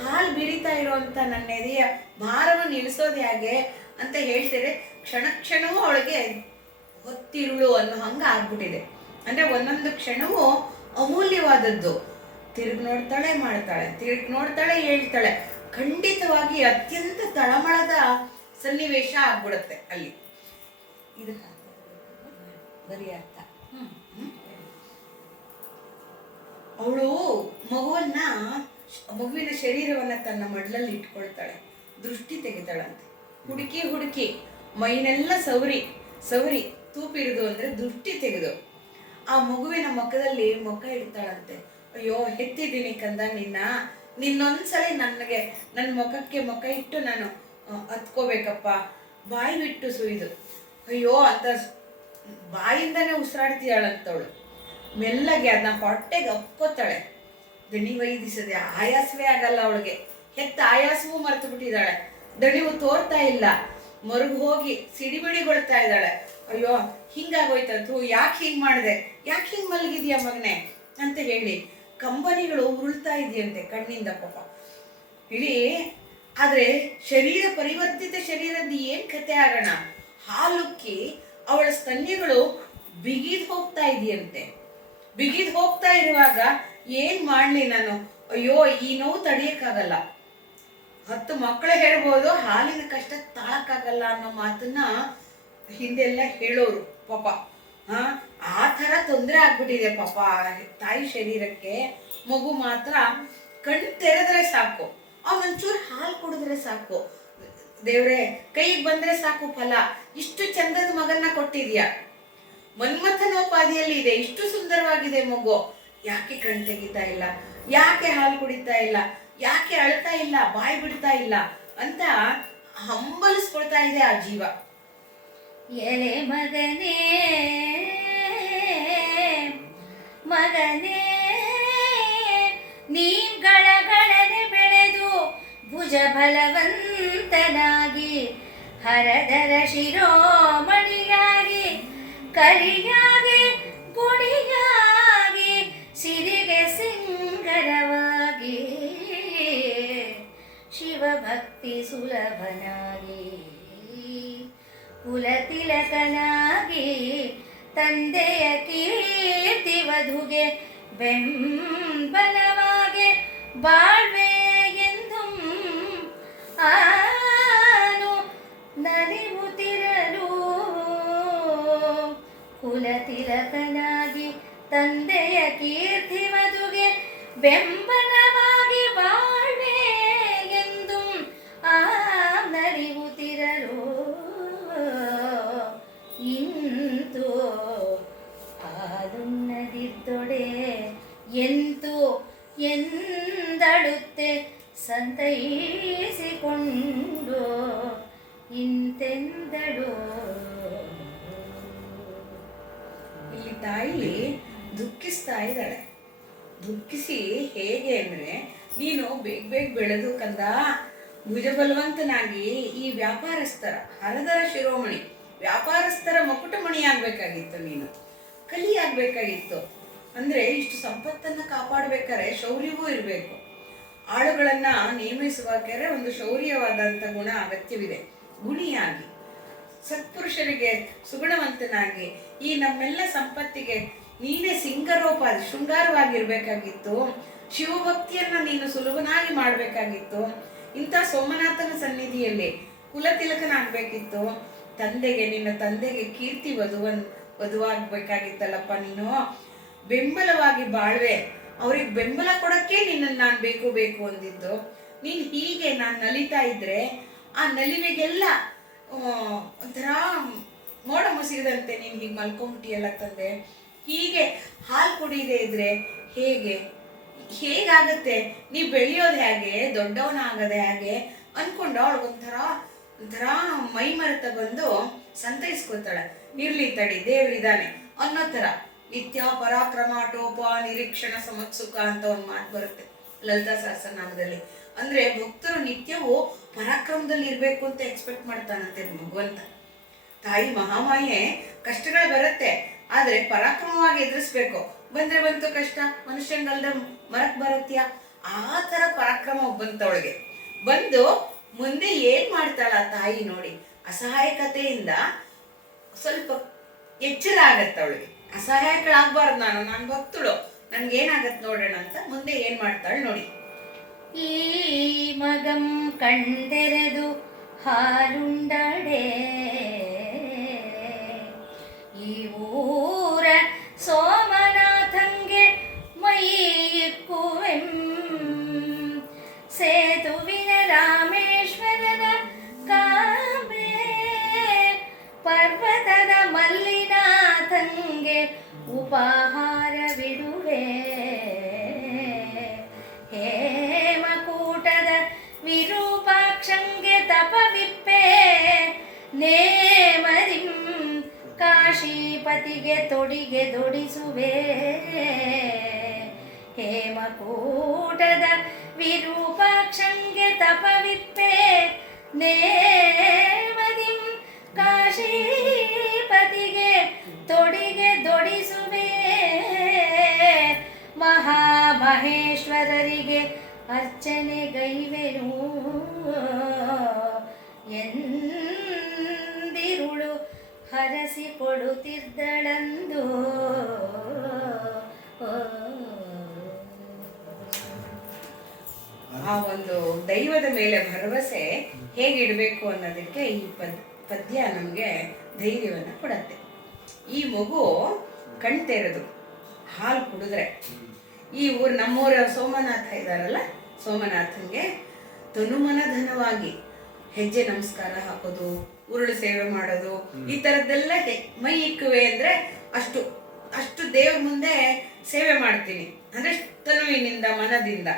ಹಾಲು ಬಿರಿತಾ ಇರೋಂಥ ನನ್ನ ಎದೆಯ ಭಾರವನ್ನು ಇಳಿಸೋದು ಹೇಗೆ ಅಂತ ಹೇಳ್ತಿದ್ರೆ ಕ್ಷಣವೂ ಅವಳಿಗೆ ಹೊತ್ತಿರುಳು ಅನ್ನೋ ಹಂಗ ಆಗ್ಬಿಟ್ಟಿದೆ. ಅಂದ್ರೆ ಒಂದೊಂದು ಕ್ಷಣವೂ ಅಮೂಲ್ಯವಾದದ್ದು. ತಿರುಗಿ ನೋಡ್ತಾಳೆ, ಮಾಡ್ತಾಳೆ, ತಿರುಗಿ ನೋಡ್ತಾಳೆ, ಹೇಳ್ತಾಳೆ. ಖಂಡಿತವಾಗಿ ಅತ್ಯಂತ ತಳಮಳದ ಸನ್ನಿವೇಶ ಆಗ್ಬಿಡುತ್ತೆ ಅಲ್ಲಿ. ಇದಕ್ಕ ಬರೀ ಅರ್ಥ. ಅವಳು ಮಗುವಿನ ಶರೀರವನ್ನ ತನ್ನ ಮಡ್ಲಲ್ಲಿ ಇಟ್ಕೊಳ್ತಾಳೆ, ದೃಷ್ಟಿ ತೆಗಿತಾಳಂತೆ. ಹುಡುಕಿ ಮೈನೆಲ್ಲ ಸವರಿ ತೂಪಿರುದು ಅಂದ್ರೆ ದೃಷ್ಟಿ ತೆಗೆದು ಆ ಮಗುವಿನ ಮುಖದಲ್ಲಿ ಮುಖ ಇಡ್ತಾಳಂತೆ. ಅಯ್ಯೋ, ಹೆತ್ತಿದ್ದೀನಿ ಕಂದ ನಿನ್ನೊಂದ್ಸಲಿ ನನ್ನ ಮುಖಕ್ಕೆ ಮುಖ ಇಟ್ಟು ನಾನು ಹತ್ಕೋಬೇಕಪ್ಪ, ಬಾಯಿ ಬಿಟ್ಟು ಸುಯ್ದು ಅಯ್ಯೋ ಅಂತ ಬಾಯಿಂದಾನೆ ಉಸಿರಾಡ್ತೀಯಾಳಂತವಳು. ಮೆಲ್ಲಗೆ ಅದನ್ನ ಹೊಟ್ಟೆಗೆ ಅಪ್ಕೋತಾಳೆ. ದಣಿವು ವೈದಿಸದೆ ಆಯಾಸವೇ ಆಗಲ್ಲ ಅವಳಿಗೆ. ಹೆತ್ತ ಆಯಾಸವೂ ಮರೆತು ಬಿಟ್ಟಿದ್ದಾಳೆ. ದಣಿವು ತೋರ್ತಾ ಇಲ್ಲ. ಮರುಗು ಹೋಗಿ ಸಿಡಿಬಿಡಿಗೊಳ್ತಾ ಇದ್ದಾಳೆ. ಅಯ್ಯೋ, ಹಿಂಗಾಗೋಯ್ತಂತು, ಯಾಕೆ ಹಿಂಗ್ ಮಾಡಿದೆ, ಯಾಕೆ ಹಿಂಗ್ ಮಲಗಿದ್ಯಾ ಮಗನೆ ಅಂತ ಹೇಳಿ ಕಂಬನಿಗಳು ಉರುಳ್ತಾ ಇದೆಯಂತೆ ಕಣ್ಣಿಂದ ಪಾಪ ಇಡೀ. ಆದ್ರೆ ಪರಿವರ್ತಿತ ಶರೀರದ ಏನ್ ಕತೆ ಆಗೋಣ? ಹಾಲುಕ್ಕಿ ಅವಳ ಸ್ತನ್ಯಗಳು ಬಿಗಿದ್ ಹೋಗ್ತಾ ಇದೆಯಂತೆ. ಬಿಗಿದ್ ಹೋಗ್ತಾ ಇರುವಾಗ ಏನ್ ಮಾಡ್ಲಿ ನಾನು? ಅಯ್ಯೋ, ಈ ನೋವು ತಡಿಯಕ್ಕಾಗಲ್ಲ. 10 ಮಕ್ಕಳು ಹೇಳ್ಬೋದು, ಹಾಲಿನ ಕಷ್ಟ ತಾಳಕ್ಕಾಗಲ್ಲ ಅನ್ನೋ ಮಾತನ್ನ ಹಿಂದೆಲ್ಲ ಹೇಳೋರು ಪಾಪ. ಆ ತರ ತೊಂದರೆ ಆಗ್ಬಿಟ್ಟಿದೆ ಪಾಪ ತಾಯಿ ಶರೀರಕ್ಕೆ. ಮಗು ಮಾತ್ರ ಕಣ್ಣು ತೆರೆದ್ರೆ ಸಾಕು, ಅವನೊಂಚೂರು ಹಾಲು ಕುಡಿದ್ರೆ ಸಾಕು, ದೇವ್ರೆ ಕೈಗೆ ಬಂದ್ರೆ ಸಾಕು ಫಲ. ಇಷ್ಟು ಚಂದದ ಮಗನ್ನ ಕೊಟ್ಟಿದ್ಯಾ, ಮನ್ಮಥನೋಪಾದಿಯಲ್ಲಿ ಇದೆ, ಇಷ್ಟು ಸುಂದರವಾಗಿದೆ ಮಗು, ಯಾಕೆ ಕಣ್ ತೆಗಿತಾ ಇಲ್ಲ, ಯಾಕೆ ಹಾಲು ಕುಡಿತಾ ಇಲ್ಲ, ಯಾಕೆ ಅಳ್ತಾ ಇಲ್ಲ, ಬಾಯಿ ಬಿಡ್ತಾ ಇಲ್ಲ ಅಂತ ಹಂಬಲಿಸ್ಕೊಳ್ತಾ ಇದೆ ಆ ಜೀವ. ಎಲೆ ಮಗನೇ ಮಗನೇ, ನೀ ಗಳಗಳನೆ ಬೆಳೆದು ಭುಜ ಬಲವಂತನಾಗಿ ಹರದರ ಶಿರೋಮಣಿಯಾಗಿ ಕರಿಯಾಗಿ ಗುಡಿಯಾಗಿ ಸಿರಿಗೆ ಸಿಂಗರವಾಗಿ ಶಿವಭಕ್ತಿ ಸುಲಭನಾಗಿ ಕುಲತಿಲಕನಾಗಿ ತಂದೆಯ ಕೀರ್ತಿ ವಧುಗೆ ಬೆಂಬಲವಾಗಿ ಬಾಳ್ವೆ ಎಂದು ಆನು ನಲಿವುತ್ತಿರಲು. ಕುಲತಿಲಕನಾಗಿ ತಂದೆಯ ಕೀರ್ತಿ ವಧುಗೆ ಬೆಂಬಲವಾಗಿ ಬಾಳ್ವೆ ಎಂದು ನಲಿವುತ್ತಿರಲು. ಇಂತು ಹಾಲುಣ್ಣದಿದ್ದೊಡೆ ಎಂತು ಎಂದಳುತ್ತೆ ಸಂತೈಸಿಕೊಂಡು ಇಂತೆಂದಳು. ಇಲ್ಲಿ ತಾಯಿ ದುಃಖಿಸ್ತಾ ಇದ್ದಾಳೆ. ದುಃಖಿಸಿ ಹೇಗೆ ಅಂದ್ರೆ, ನೀನು ಬೇಗ ಬೆಳೆದು ಕಂದ, ಭುಜಬಲವಂತನಾಗಿ ಈ ವ್ಯಾಪಾರಸ್ಥರ ಹರದರ ಶಿರೋಮಣಿ, ವ್ಯಾಪಾರಸ್ಥರ ಮಕುಟಮಣಿ ಆಗ್ಬೇಕಾಗಿತ್ತು, ನೀನು ಕಲಿ ಆಗ್ಬೇಕಾಗಿತ್ತು. ಅಂದ್ರೆ ಇಷ್ಟು ಸಂಪತ್ತನ್ನ ಕಾಪಾಡ್ಬೇಕಾದ್ರೆ ಶೌರ್ಯವೂ ಇರಬೇಕು. ಆಳುಗಳನ್ನ ನೇಮಿಸುವಾಗರೆ ಒಂದು ಶೌರ್ಯವಾದಂತ ಗುಣ ಅಗತ್ಯವಿದೆ. ಗುಣಿಯಾಗಿ ಸತ್ಪುರುಷರಿಗೆ ಸುಗುಣವಂತನಾಗಿ ಈ ನಮ್ಮೆಲ್ಲ ಸಂಪತ್ತಿಗೆ ನೀನೇ ಶೃಂಗಾರವಾಗಿರ್ಬೇಕಾಗಿತ್ತು. ಶಿವಭಕ್ತಿಯನ್ನ ನೀನು ಸುಲಭನಾಗಿ ಮಾಡ್ಬೇಕಾಗಿತ್ತು. ಇಂಥ ಸೋಮನಾಥನ ಸನ್ನಿಧಿಯಲ್ಲಿ ಕುಲತಿಲಕನಾಗ್ಬೇಕಿತ್ತು. ನಿನ್ನ ತಂದೆಗೆ ಕೀರ್ತಿ ವಧುವಾಗ್ಬೇಕಾಗಿತ್ತಲ್ಲಪ್ಪ. ನೀನು ಬೆಂಬಲವಾಗಿ ಬಾಳ್ವೆ, ಅವ್ರಿಗೆ ಬೆಂಬಲ ಕೊಡಕ್ಕೆ ನಿನ್ನನ್ನು ನಾನು ಬೇಕು ಅಂದಿದ್ದು. ನೀನ್ ಹೀಗೆ ನಾನು ನಲಿತಾ ಇದ್ರೆ ಆ ನಲಿವಿಗೆಲ್ಲ ಒಂಥರ ಮೋಡ ಮುಸಿರಿದಂತೆ ನೀನು ಹೀಗೆ ಮಲ್ಕೊಂಬಿಟ್ಟಿಯಲ್ಲ ತಂದೆ, ಹೀಗೆ ಹಾಲು ಕುಡಿಯದೇ ಇದ್ರೆ ಹೇಗಾಗತ್ತೆ, ನೀ ಬೆಳೆಯೋದು ಹೇಗೆ, ದೊಡ್ಡವನಾಗದೆ ಹೇಗೆ ಅನ್ಕೊಂಡು ಅವಳಿಗೊಂಥರ ಮೈ ಮರೆತ ಬಂದು ಸಂತೈಸ್ಕೊತಾಳೆ. ಇರ್ಲಿ ತಡಿ, ದೇವ್ರಿದಾನೆ ಅನ್ನೋ ಥರ. ನಿತ್ಯ ಪರಾಕ್ರಮ ಟೋಪ ನಿರೀಕ್ಷಣ ಸಮತ್ಸುಖ ಅಂತ ಒಂದು ಮಾತು ಬರುತ್ತೆ ಲಲಿತಾ ಸಹಸ್ರನಾಮದಲ್ಲಿ. ಅಂದ್ರೆ ಭಕ್ತರು ನಿತ್ಯವೂ ಪರಾಕ್ರಮದಲ್ಲಿ ಇರ್ಬೇಕು ಅಂತ ಎಕ್ಸ್ಪೆಕ್ಟ್ ಮಾಡ್ತಾನಂತೆ ಭಗವಂತ. ತಾಯಿ ಮಹಾಮಾಯೆ ಕಷ್ಟಗಳು ಬರುತ್ತೆ, ಆದ್ರೆ ಪರಾಕ್ರಮವಾಗಿ ಎದುರಿಸ್ಬೇಕು. ಬಂದ್ರೆ ಬಂತು ಕಷ್ಟ, ಮನುಷ್ಯಂಗಲ್ದ ಮರಕ್ ಬರತ್ಯ, ಆ ತರ ಪರಾಕ್ರಮ ಬಂತವಳಿಗೆ. ಬಂದು ಮುಂದೆ ಏನ್ ಮಾಡ್ತಾಳ ತಾಯಿ ನೋಡಿ, ಅಸಹಾಯಕತೆಯಿಂದ ಸ್ವಲ್ಪ ಎಚ್ಚರ ಆಗತ್ತ ಅವಳಿಗೆ. ಅಸಹಾಯಕಳಾಗ್ಬಾರ್ದು, ನಾನು ಭಕ್ತಳು, ನನ್ಗೇನಾಗತ್ ನೋಡೋಣ ಅಂತ ಮುಂದೆ ಏನ್ ಮಾಡ್ತಾಳೆ ನೋಡಿ. ಈ ಮಗಂ ಕಣ್ತೆರೆದು ಹಾರುಂಡಡೆ, ಈ ಊರ ಸೋಮನಾಥಂಗೆ ಮೈ ಇಕ್ಕುವೆಂ, ಸೇತುವಿನ ರಾಮೇಶ್ವರನ ಕಾಂಬೆ, ಪರ್ವತದ ಮಲ್ಲಿನಾಥಂಗೆ ಉಪಹಾರವಿಡುವೆ, ಹೇಮಕೂಟದ ವಿರೂಪಾಕ್ಷಂಗೆ ತಪವಿಪ್ಪೆ, ನೇಮದಿಂ ಕಾಶೀಪತಿಗೆ ತೊಡಿಗೆ ದೊಡಿಸುವೆ, ಹೇಮಕೂಟದ ವಿರೂಪಾಕ್ಷಂಗೆ ತಪವಿಪ್ಪೆ, ನೇಮದಿಂ ಕಾಶೀಪತಿಗೆ ತೊಡಿಗೆ ದೊಡಿಸುವೆ, ಮಹಾಮಹೇಶ್ವರರಿಗೆ ಅರ್ಚನೆ ಗೈವೆನು, ಎಂದಿರುಳು ಹರಸಿಕೊಡುತ್ತಿದ್ದಳಂದು. ಆ ಒಂದು ದೈವದ ಮೇಲೆ ಭರವಸೆ ಹೇಗೆ ಇಡಬೇಕು ಅನ್ನೋದಕ್ಕೆ ಈ ಪದ್ಯ ನಮಗೆ ಧೈರ್ಯವನ್ನು ಕೊಡತ್ತೆ. ಈ ಮಗು ಕಣ್ತೆರೆದು ಹಾಲು ಕುಡಿದ್ರೆ, ಈ ನಮ್ಮೂರ ಸೋಮನಾಥ ಇದಾರಲ್ಲ, ಸೋಮನಾಥನ್ಗೆ ತನುಮನ ಧನವಾಗಿ ಹೆಜ್ಜೆ ನಮಸ್ಕಾರ ಹಾಕೋದು, ಉರುಳು ಸೇವೆ ಮಾಡೋದು, ಈ ತರದ್ದೆಲ್ಲ ಮೈ ಇಕ್ಕುವೆ ಅಂದ್ರೆ ಅಷ್ಟು ಅಷ್ಟು ದೇವ್ರ ಮುಂದೆ ಸೇವೆ ಮಾಡ್ತೀನಿ ಅಂದ್ರೆ ತನುವಿನಿಂದ ಮನದಿಂದ.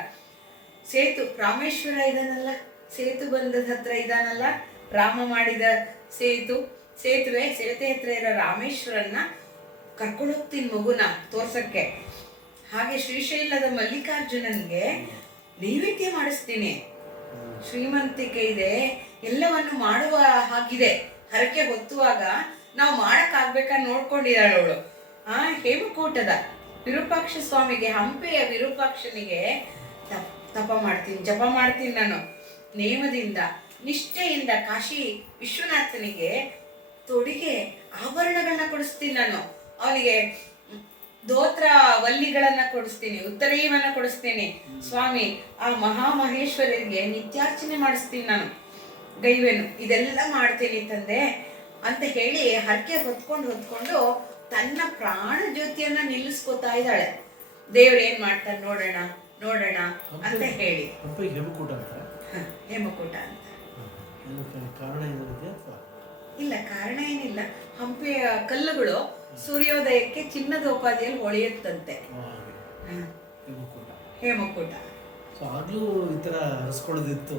ರಾಮೇಶ್ವರ ಇದಾನಲ್ಲ, ಸೇತು ಬಂಧದ ಹತ್ರ ಇದಾನಲ್ಲ, ರಾಮ ಮಾಡಿದ ಸೇತುವೆ ಹತ್ರ ಇರೋ ರಾಮೇಶ್ವರನ್ನ ಕರ್ಕೊಂಡು ಹೋಗ್ತೀನಿ ಮಗುನ ತೋರ್ಸಕ್ಕೆ. ಹಾಗೆ ಶ್ರೀಶೈಲದ ಮಲ್ಲಿಕಾರ್ಜುನನ್ಗೆ ನೈವೇದ್ಯ ಮಾಡಿಸ್ತೀನಿ. ಶ್ರೀಮಂತಿಕೆ ಇದೆ, ಎಲ್ಲವನ್ನು ಮಾಡುವ ಹಾಗಿದೆ. ಹರಕೆ ಹೊತ್ತುವಾಗ ನಾವು ಮಾಡಕ್ಕಾಗ್ಬೇಕಾ ನೋಡ್ಕೊಂಡಿದ್ದಾಳೆ ಅವಳು. ಹೇಮಕೂಟದ ವಿರೂಪಾಕ್ಷ ಸ್ವಾಮಿಗೆ, ಹಂಪೆಯ ವಿರೂಪಾಕ್ಷನಿಗೆ ತಪ ಮಾಡ್ತೀನಿ, ಜಪ ಮಾಡ್ತೀನಿ ನಾನು ನೇಮದಿಂದ ನಿಷ್ಠೆಯಿಂದ. ಕಾಶಿ ವಿಶ್ವನಾಥನಿಗೆ ತೊಡಿಗೆ ಆಭರಣಗಳನ್ನ ಕೊಡಿಸ್ತೀನಿ ನಾನು, ಅವನಿಗೆ ಧೋತ್ರ ವಲ್ಲಿಗಳನ್ನ ಕೊಡಿಸ್ತೀನಿ, ಉತ್ತರೀಯವನ್ನ ಕೊಡಿಸ್ತೀನಿ ಸ್ವಾಮಿ. ಆ ಮಹಾಮಹೇಶ್ವರರಿಗೆ ನಿತ್ಯಾರ್ಚನೆ ಮಾಡಿಸ್ತೀನಿ ನಾನು, ಗೈವೇನು ಇದೆಲ್ಲ ಮಾಡ್ತೀನಿ ತಂದೆ ಅಂತ ಹೇಳಿ ಹರಕೆ ಹೊತ್ಕೊಂಡು ತನ್ನ ಪ್ರಾಣ ಜ್ಯೋತಿಯನ್ನ ನಿಲ್ಲಿಸ್ಕೊತಾ ಇದ್ದಾಳೆ. ದೇವ್ರು ಏನ್ ಮಾಡ್ತಾನೆ ನೋಡೋಣ ಅಂತ ಹೇಳಿ. ಹೇಮಕೂಟ ಅಂತ ಇಲ್ಲ, ಕಾರಣ ಏನಿಲ್ಲ. ಹಂಪೆಯ ಕಲ್ಲುಗಳು ಸೂರ್ಯೋದಯಕ್ಕೆ ಚಿನ್ನದ ಉಪಾಧಿಯಲ್ಲಿ ಹೊಳೆಯುತ್ತಂತೆ. ಹೇಮಕೂಟ ಇತ್ತು.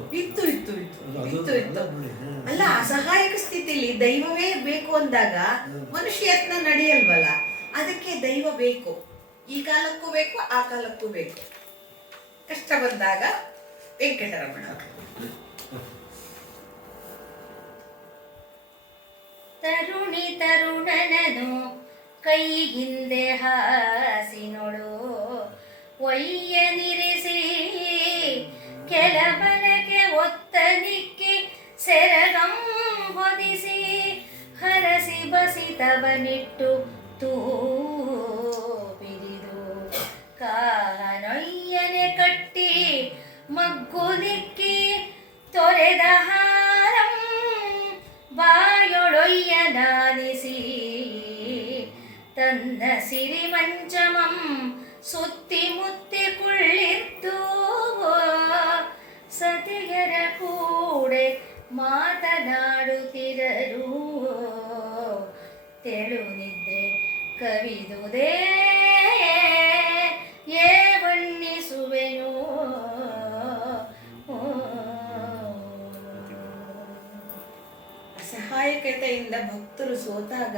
ಅಲ್ಲ, ಅಸಹಾಯಕ ಸ್ಥಿತಿಲಿ ದೈವವೇ ಬೇಕು ಅಂದಾಗ ಮನುಷ್ಯ ಯತ್ನ ನಡೆಯಲ್ವಲ್ಲ, ಅದಕ್ಕೆ ದೈವ ಬೇಕು. ಈ ಕಾಲಕ್ಕೂ ಬೇಕು, ಆ ಕಾಲಕ್ಕೂ ಬೇಕು. ಕಷ್ಟ ಬಂದಾಗ ವೆಂಕಟರಮಣ. ತರುಣನನು ಕೈ ಹಿಂದೆ ಹಾಸಿನೊಳು ಒಯ್ಯನಿರಿಸಿ, ಕೆಲಬನಕ್ಕೆ ಒತ್ತನಿಕ್ಕಿ ಸೆರಗಂ ಹೊದಿಸಿ, ಹರಸಿ ಬಸಿತವನಿಟ್ಟು ತೂಪಿರಿದು, ಕಾನೊಯ್ಯನೆ ಕಟ್ಟಿ ಮಗ್ಗುದಿಕ್ಕಿ ತೊರೆದ ಹಾರಂ ಬಾಯೊಳೊಯ್ಯನಾದಿಸಿ, ತನ್ನ ಸಿರಿಮಂಚಮಂ ಸುತ್ತಿ ಮುತ್ತಿ ಕುಳ್ಳಿತ್ತು, ಸತಿಯರ ಕೂಡೆ ಮಾತನಾಡುತ್ತಿರಲು ತೆಳು ನಿದ್ರೆ ಕವಿದುದೇ ಏ ಬಣ್ಣಿಸುವೆನು. ಅಸಹಾಯಕತೆಯಿಂದ ಭಕ್ತರು ಸೋತಾಗ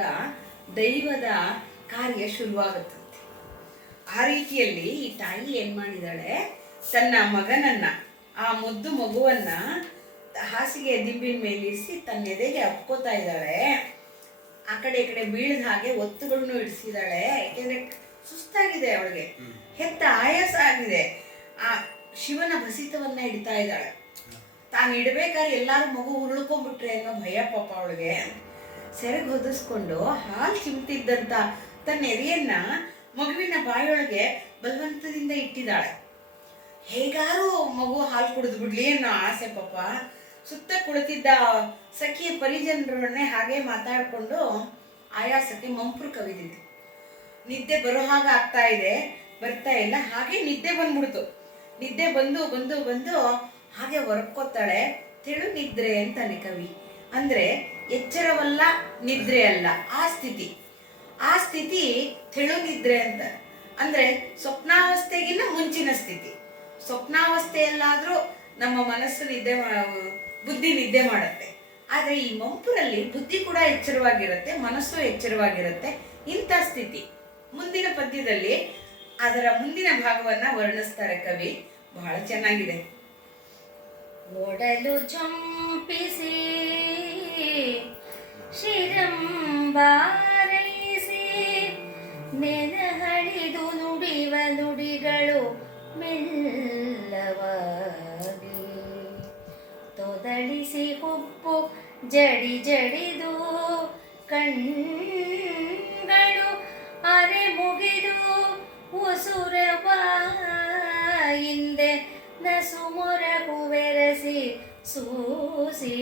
ದೈವದ ಕಾರ್ಯ ಶುರುವಾಗುತ್ತಂತೆ. ಆ ರೀತಿಯಲ್ಲಿ ಈ ತಾಯಿ ಏನ್ ಮಾಡಿದಾಳೆ, ತನ್ನ ಮಗನನ್ನ, ಆ ಮುದ್ದು ಮಗುವನ್ನ ಹಾಸಿಗೆ ದಿಂಬಿನ ಮೇಲೆ ಇರಿಸಿ ತನ್ನ ಎದೆಗೆ ಅಪ್ಕೋತಾ ಇದ್ದಾಳೆ. ಆ ಕಡೆ ಈ ಕಡೆ ಬೀಳದ ಹಾಗೆ ಒತ್ತುಗಳನ್ನು ಇಡಿಸಿದಾಳೆ. ಯಾಕೆಂದ್ರೆ ಸುಸ್ತಾಗಿದೆ ಅವಳಿಗೆ, ಹೆತ್ತ ಆಯಾಸ ಆಗಿದೆ. ಆ ಶಿವನ ಭಸಿತವನ್ನ ಇಡ್ತಾ ಇದ್ದಾಳೆ. ತಾನು ಇಡ್ಬೇಕಾದ್ರೆ ಎಲ್ಲಾರು ಮಗು ಉರುಳ್ಕೊಂಡ್ಬಿಟ್ರೆ ಅನ್ನೋ ಭಯ ಪಾಪ ಅವಳಿಗೆ. ಸೆರಗ್ ಹೊದಿಸ್ಕೊಂಡು ಹಾಲು ಚಿಮ್ತಿದ್ದಂತ ತನ್ನ ಎದೆಯನ್ನ ಮಗುವಿನ ಬಾಯೊಳಗೆ ಬಲವಂತದಿಂದ ಇಟ್ಟಿದ್ದಾಳೆ. ಹೇಗಾರು ಮಗು ಹಾಲು ಕುಡಿದು ಬಿಡ್ಲಿ ಅನ್ನೋ ಆಸೆ ಪಾಪ. ಸುತ್ತ ಕುಳಿತಿದ್ದ ಸಖಿಯ ಪರಿಜನರನ್ನೇ ಹಾಗೆ ಮಾತಾಡ್ಕೊಂಡು ಆಯಾಸಕ್ಕೆ ಮಂಪ್ರು ಕವಿದಿದೆ. ನಿದ್ದೆ ಬರೋ ಹಾಗೆ ಆಗ್ತಾ ಇದೆ, ಬರ್ತಾ ಇಲ್ಲ. ಹಾಗೆ ನಿದ್ದೆ ಬಂದ್ಬಿಡ್ತು. ನಿದ್ದೆ ಬಂದು ಬಂದು ಬಂದು ಹಾಗೆ ಹೊರಕೋತಾಳೆ. ತೆಳು ನಿದ್ರೆ ಅಂತಾನೆ ಕವಿ. ಅಂದ್ರೆ ಎಚ್ಚರವಲ್ಲ, ನಿದ್ರೆ ಅಲ್ಲ, ಆ ಸ್ಥಿತಿ. ಆ ಸ್ಥಿತಿ ತೆಳು ನಿದ್ರೆ ಅಂತ. ಅಂದ್ರೆ ಸ್ವಪ್ನಾವಸ್ಥೆಗಿನ್ನ ಮುಂಚಿನ ಸ್ಥಿತಿ. ಸ್ವಪ್ನಾವಸ್ಥೆಯಲ್ಲಾದ್ರೂ ನಮ್ಮ ಮನಸ್ಸು ಬುದ್ಧಿ ನಿದ್ದೆ ಮಾಡುತ್ತೆ. ಆದ್ರೆ ಈ ಮಂಪುರಲ್ಲಿ ಬುದ್ಧಿ ಕೂಡ ಎಚ್ಚರವಾಗಿರುತ್ತೆ, ಮನಸ್ಸು ಎಚ್ಚರವಾಗಿರುತ್ತೆ. ಇಂಥ ಸ್ಥಿತಿ ಮುಂದಿನ ಪದ್ಯದಲ್ಲಿ ಅದರ ಮುಂದಿನ ಭಾಗವನ್ನ ವರ್ಣಿಸ್ತಾರೆ ಕವಿ. ಬಹಳ ಚೆನ್ನಾಗಿದೆ. ಒಡಲು ಜಂಪಿಸಿ ಶಿರಂಬಾರೈಸಿ ನೆನಹಳಿದು ನುಡಿವ ನುಡಿಗಳು ಮೆಲ್ಲವಾಗಿ ತೊದಳಿಸಿ ಹುಬ್ಬು ಜಡಿ ಜಡಿದು ಕಣ್ಗಳು ಅರೆ ಮುಗಿದು ಉಸುರವ ಹಿಂದೆ ನಸು ಮೊರಗು ಬೆರೆಸಿ ಸೂಸಿ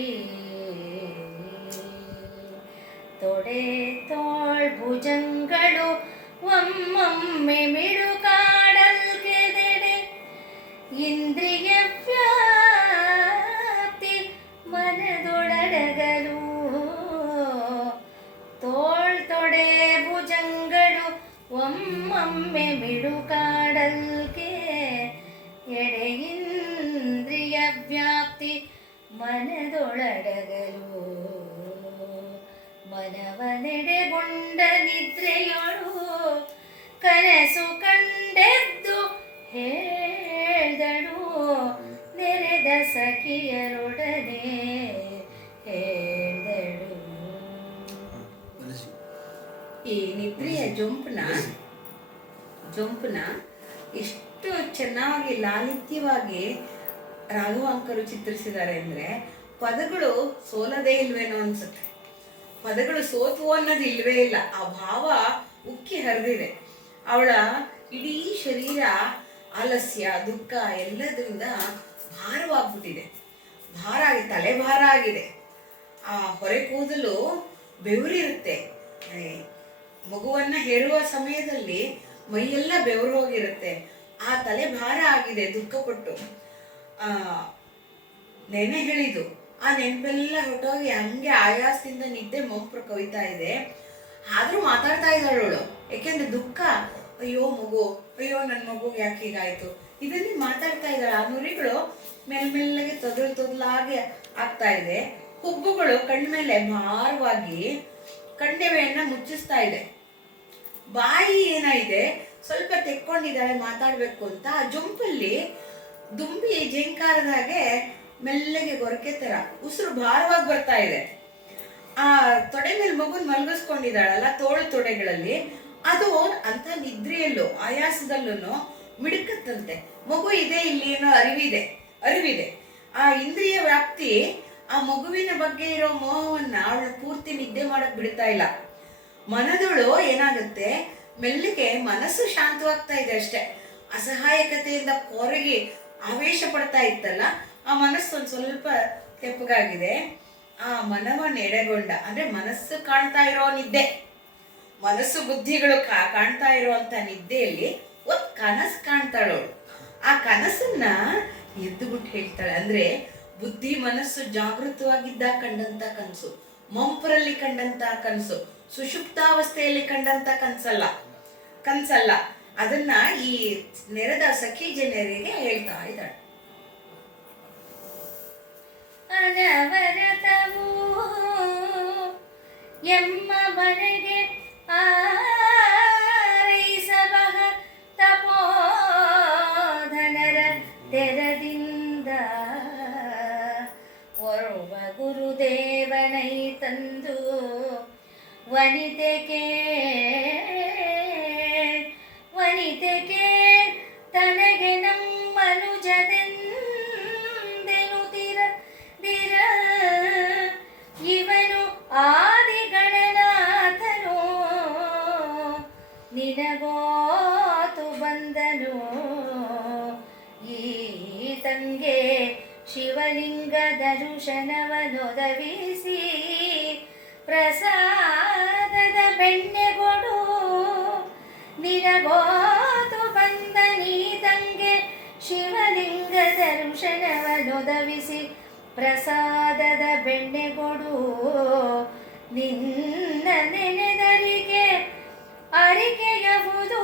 ತೊಡೆ ತೋಳ್ ಭುಜಂಗಳು ಒಮ್ಮೊಮ್ಮೆ ಮಿಡುಕಾಡಲ್ಕೆದೆಡೆ ಇಂದ್ರಿಯ ವ್ಯಾಪ್ತಿ ಮನದೊಳಡಗಲು ತೋಳ್ ತೊಡೆ ಭುಜಂಗಳು ಒಮ್ಮೊಮ್ಮೆ ಮಿಡುಕಾಡಲ್ಕೆ ಎಡೆ ಇಂದ್ರಿಯ ವ್ಯಾಪ್ತಿ ಮನದೊಳಡಗಲು ಮನವನೆಡೆಗೊಂಡ ನಿದ್ರೆಯೊಳು ಕನಸು ಕಂಡೆದ್ದು ಹೇಳ್ದಳು ನೆರೆದ ಸಖಿಯರೊಡನೆ ಹೇಳ್ದಳು. ಈ ನಿದ್ರೆಯ ಜೊಂಪನ ಎಷ್ಟು ಚೆನ್ನಾಗಿ ಲಾಲಿತ್ಯವಾಗಿ ರಾಘವಾಂಕರು ಚಿತ್ರಿಸಿದ್ದಾರೆ ಅಂದ್ರೆ ಪದಗಳು ಸೋಲದೇ ಇಲ್ವೇನೋ ಅನ್ಸುತ್ತೆ. ಪದಗಳು ಸೋತು ಅನ್ನೋದು ಇಲ್ವೇ ಇಲ್ಲ. ಆ ಭಾವ ಉಕ್ಕಿ ಹರಿದಿದೆ. ಅವಳ ಇಡೀ ಶರೀರ ಆಲಸ್ಯ, ದುಃಖ ಎಲ್ಲದರಿಂದ ಭಾರವಾಗ್ಬಿಟ್ಟಿದೆ. ತಲೆ ಭಾರ ಆಗಿದೆ. ಆ ಹೊರೆ ಕೂದಲು ಬೆವರಿರುತ್ತೆ. ಮಗುವನ್ನ ಹೇರುವ ಸಮಯದಲ್ಲಿ ಮೈಯೆಲ್ಲ ಬೆವರು ಹೋಗಿರುತ್ತೆ. ಆ ತಲೆ ಭಾರ ಆಗಿದೆ ದುಃಖಪಟ್ಟು. ನೆನೆ ಹೇಳಿದು ಆ ನೆನಪೆಲ್ಲ ಹೊರಟೋಗಿ ಹಂಗೆ ಆಯಾಸದಿಂದ ನಿದ್ದೆ ಮಂಪ್ರು ಕವಿತಾ ಇದೆ. ಆದ್ರೂ ಮಾತಾಡ್ತಾ ಇದ್ದಾಳವಳು. ಯಾಕೆಂದ್ರೆ ದುಃಖ, ಅಯ್ಯೋ ಮಗು, ಅಯ್ಯೋ ನನ್ನ ಮಗುಗೆ ಯಾಕೆ ಹೀಗಾಯ್ತು, ಇದನ್ನೇ ಮಾತಾಡ್ತಾ ಇದ್ದಾಳೆ. ಆ ನುರಿಗಳು ಮೆಲ್ಲಗೆ ತೊದಲಾಗಿ ಆಗ್ತಾ ಇದೆ. ಹುಬ್ಬುಗಳು ಕಣ್ಮೇಲೆ ಭಾರವಾಗಿ ಕಣ್ಣೆವೆಯನ್ನ ಮುಚ್ಚಿಸ್ತಾ ಇದೆ. ಬಾಯಿ ಏನಾಗಿದೆ ಸ್ವಲ್ಪ ತೆಕ್ಕೊಂಡಿದ್ದಾಳೆ ಮಾತಾಡ್ಬೇಕು ಅಂತ. ಆ ಜೊಂಪಲ್ಲಿ ದುಂಬಿ ಜಿಂಕಾರದ ಹಾಗೆ ಮೆಲ್ಲಗೆ ಗೊರಕೆ ತರ ಉಸಿರು ಭಾರವಾಗಿ ಬರ್ತಾ ಇದೆ. ಆ ತೊಡೆ ಮೇಲೆ ಮಗುನ್ ಮಲಗಿಸ್ಕೊಂಡಿದ್ದಾಳಲ್ಲ ತೋಳು ತೊಡೆಗಳಲ್ಲಿ, ಅದು ಅಂತ ನಿದ್ರೆಯಲ್ಲೂ ಆಯಾಸದಲ್ಲೂ ಮಿಡುಕತ್ತಂತೆ. ಮಗು ಇದೆ ಇಲ್ಲಿ ಏನೋ ಅರಿವಿದೆ. ಆ ಇಂದ್ರಿಯ ವ್ಯಾಪ್ತಿ ಆ ಮಗುವಿನ ಬಗ್ಗೆ ಇರೋ ಮೋಹವನ್ನ ಅವಳು ಪೂರ್ತಿ ನಿದ್ದೆ ಮಾಡಕ್ ಬಿಡ್ತಾ ಇಲ್ಲ. ಮನದಳು ಏನಾಗುತ್ತೆ, ಮೆಲ್ಲಿಗೆ ಮನಸ್ಸು ಶಾಂತವಾಗ್ತಾ ಇದೆ ಅಷ್ಟೆ. ಅಸಹಾಯಕತೆಯಿಂದ ಕೊರಗಿ ಆವೇಶ ಪಡ್ತಾ ಇತ್ತಲ್ಲ, ಆ ಮನಸ್ಸು ಒಂದ್ ಸ್ವಲ್ಪ ತೆಪ್ಪಗಾಗಿದೆ. ಆ ಮನವನ್ನ ಎಡೆಗೊಂಡ ಅಂದ್ರೆ ಮನಸ್ಸು ಕಾಣ್ತಾ ಇರೋ ನಿದ್ದೆ, ಮನಸ್ಸು ಬುದ್ಧಿಗಳು ಕಾಣ್ತಾ ಇರುವಂತ ನಿದ್ದೆಯಲ್ಲಿ ಒಂದ್ ಕನಸು ಕಾಣ್ತಾಳವಳು. ಆ ಕನಸನ್ನ ಎದ್ದು ಬಿಟ್ಟು ಹೇಳ್ತಾಳೆ. ಅಂದ್ರೆ ಬುದ್ಧಿ ಮನಸ್ಸು ಜಾಗೃತವಾಗಿದ್ದಾಗ ಕಂಡಂತ ಕನಸು. ಮಂಪರಲ್ಲಿ ಕಂಡಂತ ಕನಸು, ಸುಷುಪ್ತಾವಸ್ಥೆಯಲ್ಲಿ ಕಂಡಂತ ಕನ್ಸಲ್ಲ. ಅದನ್ನ ಈ ನೆರೆದ ಸಖಿ ಜನರಿಗೆ ಹೇಳ್ತಾ ಇದ್ದಾಳೆ. ಅನವರತವು ಎಮ್ಮವರೆಗೆ ಆರೈಸಬಹ ತಪೋಧನರ ತೆರದಿಂದ ಓರ್ವ ಗುರುದೇವನೈ ತಂದು ವನಿತೆಗೆ ತನಗೆ ನಮ್ಮನುಜದೆಂದೆನುತಿರ ಇವನು ಆದಿಗಣನಾಥನು ನಿನಗೋತು ಬಂದನು ಈತಂಗೆ ಶಿವಲಿಂಗ ದರ್ಶನವನೊದಗಿಸಿ ಪ್ರಸಾದದ ಬೆಣ್ಣೆಗೊಡು ನಿನಗೋತು ಬಂದ ನೀತಂಗೆ ಶಿವಲಿಂಗ ದರ್ಶನವನೊದಗಿಸಿ ಪ್ರಸಾದದ ಬೆಣ್ಣೆಗೊಡು ನಿನ್ನ ನೆನೆದರಿಗೆ ಅರಿಕೆಯಹುದು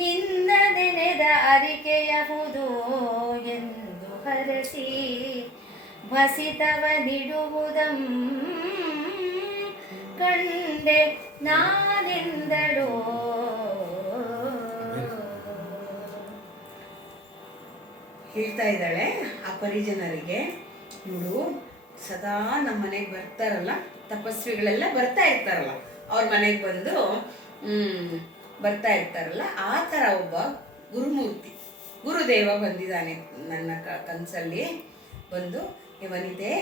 ನಿನ್ನ ನೆನೆದ ಅರಿಕೆಯಹುದು ಎಂದು ಹರಸಿ ಭಸಿತವ ನಿಡುವುದಂ ಕಂಡೆ ನಾನೆಂದಳೋ. ಹೇಳ್ತಾ ಇದ್ದಾಳೆ ಆ ಪರಿಜನರಿಗೆ, ನೋಡು ಸದಾ ನಮ್ಮ ಮನೆಗೆ ಬರ್ತಾರಲ್ಲ ತಪಸ್ವಿಗಳೆಲ್ಲ ಬರ್ತಾ ಇರ್ತಾರಲ್ಲ, ಅವ್ರ ಮನೆಗೆ ಬಂದು ಬರ್ತಾ ಇರ್ತಾರಲ್ಲ, ಆ ಥರ ಒಬ್ಬ ಗುರುಮೂರ್ತಿ ಗುರುದೇವ ಬಂದಿದ್ದಾನೆ ನನ್ನ ಕನಸಲ್ಲಿ ಬಂದು, ವನಿತೆ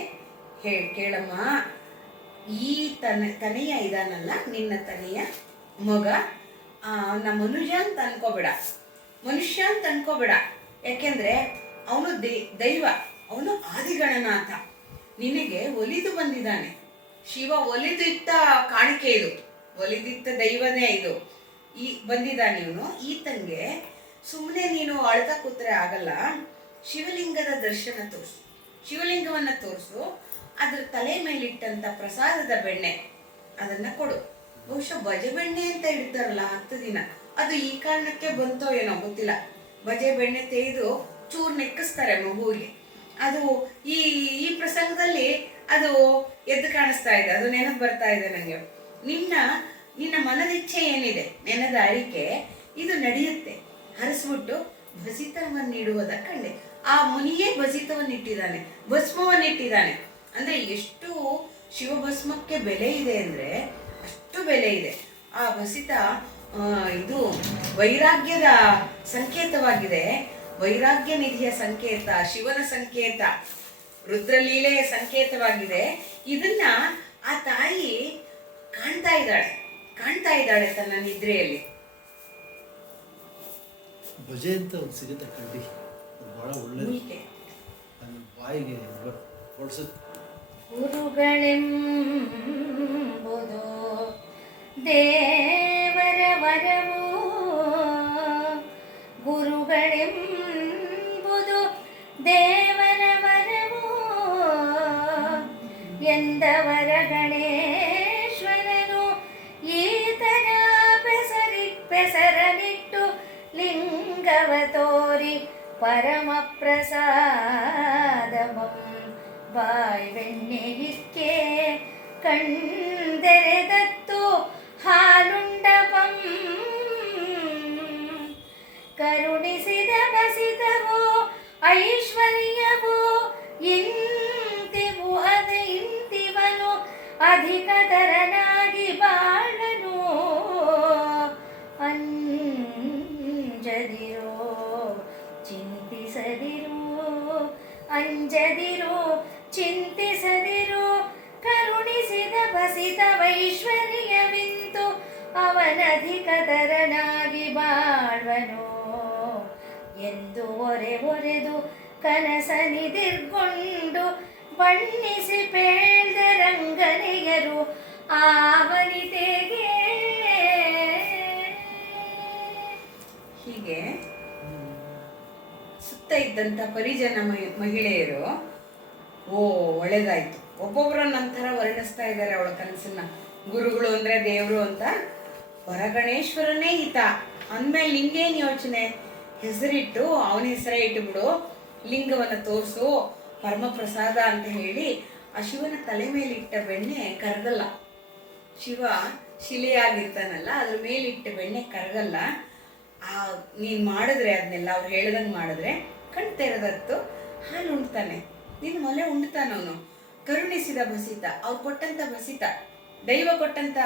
ಕೇಳಮ್ಮ, ಈ ತನೆಯ ಇದಾನಲ್ಲ ನಿನ್ನ ತನೆಯ ಮಗ ಮನುಷ್ಯ ಅಂತ ಅನ್ಕೋಬೇಡ, ಯಾಕೆಂದ್ರೆ ಅವನು ದೈವ, ಅವನು ಆದಿಗಣನಾಥ, ನಿನಗೆ ಒಲಿದು ಬಂದಿದ್ದಾನೆ. ಶಿವ ಒಲಿದು ಇತ್ತ ಕಾಣಿಕೆ ಇದು, ಒಲಿದಿತ್ತ ದೈವನೇ ಇದು. ಬಂದಿದ್ದಾನೆ ಇವನು. ಈತಂಗೆ ಸುಮ್ಮನೆ ನೀನು ಅಳ್ತಾ ಕೂತ್ರೆ ಆಗಲ್ಲ, ಶಿವಲಿಂಗದ ದರ್ಶನ ತೋರಿಸು, ಶಿವಲಿಂಗವನ್ನ ತೋರಿಸು, ಅದ್ರ ತಲೆ ಮೇಲಿಟ್ಟಂತ ಪ್ರಸಾದದ ಬೆಣ್ಣೆ ಅದನ್ನ ಕೊಡು. ಬಹುಶಃ ಭಜೆ ಬೆಣ್ಣೆ ಅಂತ ಇಡ್ತಾರಲ್ಲ 10 ದಿನ, ಅದು ಈ ಕಾರಣಕ್ಕೆ ಬಂತೋ ಏನೋ ಗೊತ್ತಿಲ್ಲ. ಭಜೆ ಬೆಣ್ಣೆ ತೆಗೆದು ಚೂರು ನೆಕ್ಕಿಸ್ತಾರೆ ಮಗುವಿಗೆ. ಅದು ಈ ಪ್ರಸಂಗದಲ್ಲಿ ಅದು ಎದ್ದು ಕಾಣಿಸ್ತಾ ಇದೆ, ಅದು ನೆನಪು ಬರ್ತಾ ಇದೆ ನನಗೆ. ನಿನ್ನ ಮನದಿಚ್ಛೆ ಏನಿದೆ, ನೆನದ ಅರಿಕೆ, ಇದು ನಡೆಯುತ್ತೆ. ಹರಿಸ್ಬಿಟ್ಟು ಭಸಿತವನ್ನಿಡುವುದ ಕಂಡೆ. ಆ ಮುನಿಯೇ ಭಸಿತವನ್ನಿಟ್ಟಿದ್ದಾನೆ, ಭಸ್ಮವನ್ನಿಟ್ಟಿದ್ದಾನೆ. ಅಂದ್ರೆ ಎಷ್ಟು ಶಿವಭಸ್ಮಕ್ಕೆ ಬೆಲೆ ಇದೆ ಅಂದ್ರೆ ಅಷ್ಟು ಬೆಲೆ ಇದೆ. ಆ ಭಸಿತ ಇದು ವೈರಾಗ್ಯದ ಸಂಕೇತವಾಗಿದೆ, ವೈರಾಗ್ಯ ನಿಧಿಯ ಸಂಕೇತ, ಶಿವನ ಸಂಕೇತ, ರುದ್ರಲೀಲೆಯ ಸಂಕೇತವಾಗಿದೆ. ಇದನ್ನ ಆ ತಾಯಿ ಕಾಣ್ತಾ ಇದ್ದಾಳೆ ತನ್ನ ನಿದ್ರೆಯಲ್ಲಿ. ಭಜೆ ಅಂತ ಒಂದು ಸಿಗುತ್ತೆ ಕಡ್ಡಿ, ಬಹಳ ಒಳ್ಳೆಯದು, ಬಾಯಿಗೆ ಹೊಡ್ಸುತ್ತೆ. ಗುರುಗಳೆಂಬುದು ದೇವರ ವರವು, ಗುರುಗಳೆಂಬುದು ದೇವರ ವರವು ಎಂದವರ ಗಣೇಶ್ವರನು ಈತನ ಪೆಸರನಿಟ್ಟು ಲಿಂಗವ ತೋರಿ ಪರಮ ಪ್ರಸಾದಮಂ ಬಾಯ್ವೆಣ್ಣೆಯಿಕ್ಕೆ ಕಣ್ದೆರೆದತ್ತು ಹಾಲುಂಡಪಂ ಕರುಣಿಸಿದ ಬಸಿದವು ಐಶ್ವರ್ಯವು ಇಂತಿವನು ಅಧಿಕತರನಾಗಿ ಬಾಳನು. ಚಿಂತಿಸದಿರು ಕರುಣಿಸಿದ ಬಸಿದ ವೈಶ್ವರ್ಯವಿಂತು ಅವನಧಿಕತರನಾಗಿ ಬಾಳ್ವನು ಎಂದು ಒರೆದು ಕನಸನಿದಿರ್ಕೊಂಡು ಬಣ್ಣಿಸಿ ಪೇಳ್ದ ರಂಗನೆಯರು ಆವನಿತೆಗೆ. ಹೀಗೆ ಸುತ್ತ ಇದ್ದಂಥ ಪರಿಜನ ಮಹಿಳೆಯರು, ಒಳ್ಳೆದಾಯ್ತು, ಒಬ್ಬೊಬ್ಬರ ನಂತರ ವರ್ಣಿಸ್ತಾ ಇದ್ದಾರೆ ಅವಳ ಕನಸನ್ನ. ಗುರುಗಳು ಅಂದ್ರೆ ದೇವರು ಅಂತ. ವರಗಣೇಶ್ವರನೇ ಹಿತ ಅಂದ್ಮೇಲೆ ನಿಂಗೇನು ಯೋಚನೆ? ಹೆಸರಿಟ್ಟು ಅವನ ಹೆಸರೇ ಇಟ್ಟುಬಿಡು, ಲಿಂಗವನ್ನು ತೋರಿಸು, ಪರಮ ಪ್ರಸಾದ ಅಂತ ಹೇಳಿ ಆ ಶಿವನ ತಲೆ ಮೇಲಿಟ್ಟ ಬೆಣ್ಣೆ ಕರಗಲ್ಲ. ಶಿವ ಶಿಲೆಯಾಗಿರ್ತಾನಲ್ಲ, ಅದ್ರ ಮೇಲಿಟ್ಟ ಬೆಣ್ಣೆ ಕರಗಲ್ಲ. ನೀನು ಮಾಡಿದ್ರೆ ಅದನ್ನೆಲ್ಲ ಅವ್ರು ಹೇಳ್ದಂಗೆ ಮಾಡಿದ್ರೆ ಕಣ್ ತೆರೆದತ್ತು ಹಾಲು ಉಣ್ತಾನೆ, ನಿನ್ನ ಮೊಲೆ ಉಣ್ತಾನವನು. ಕರುಣಿಸಿದ ಭಸಿತ, ಅವ್ರು ಕೊಟ್ಟಂತ ಭಸಿತ, ದೈವ ಕೊಟ್ಟಂತ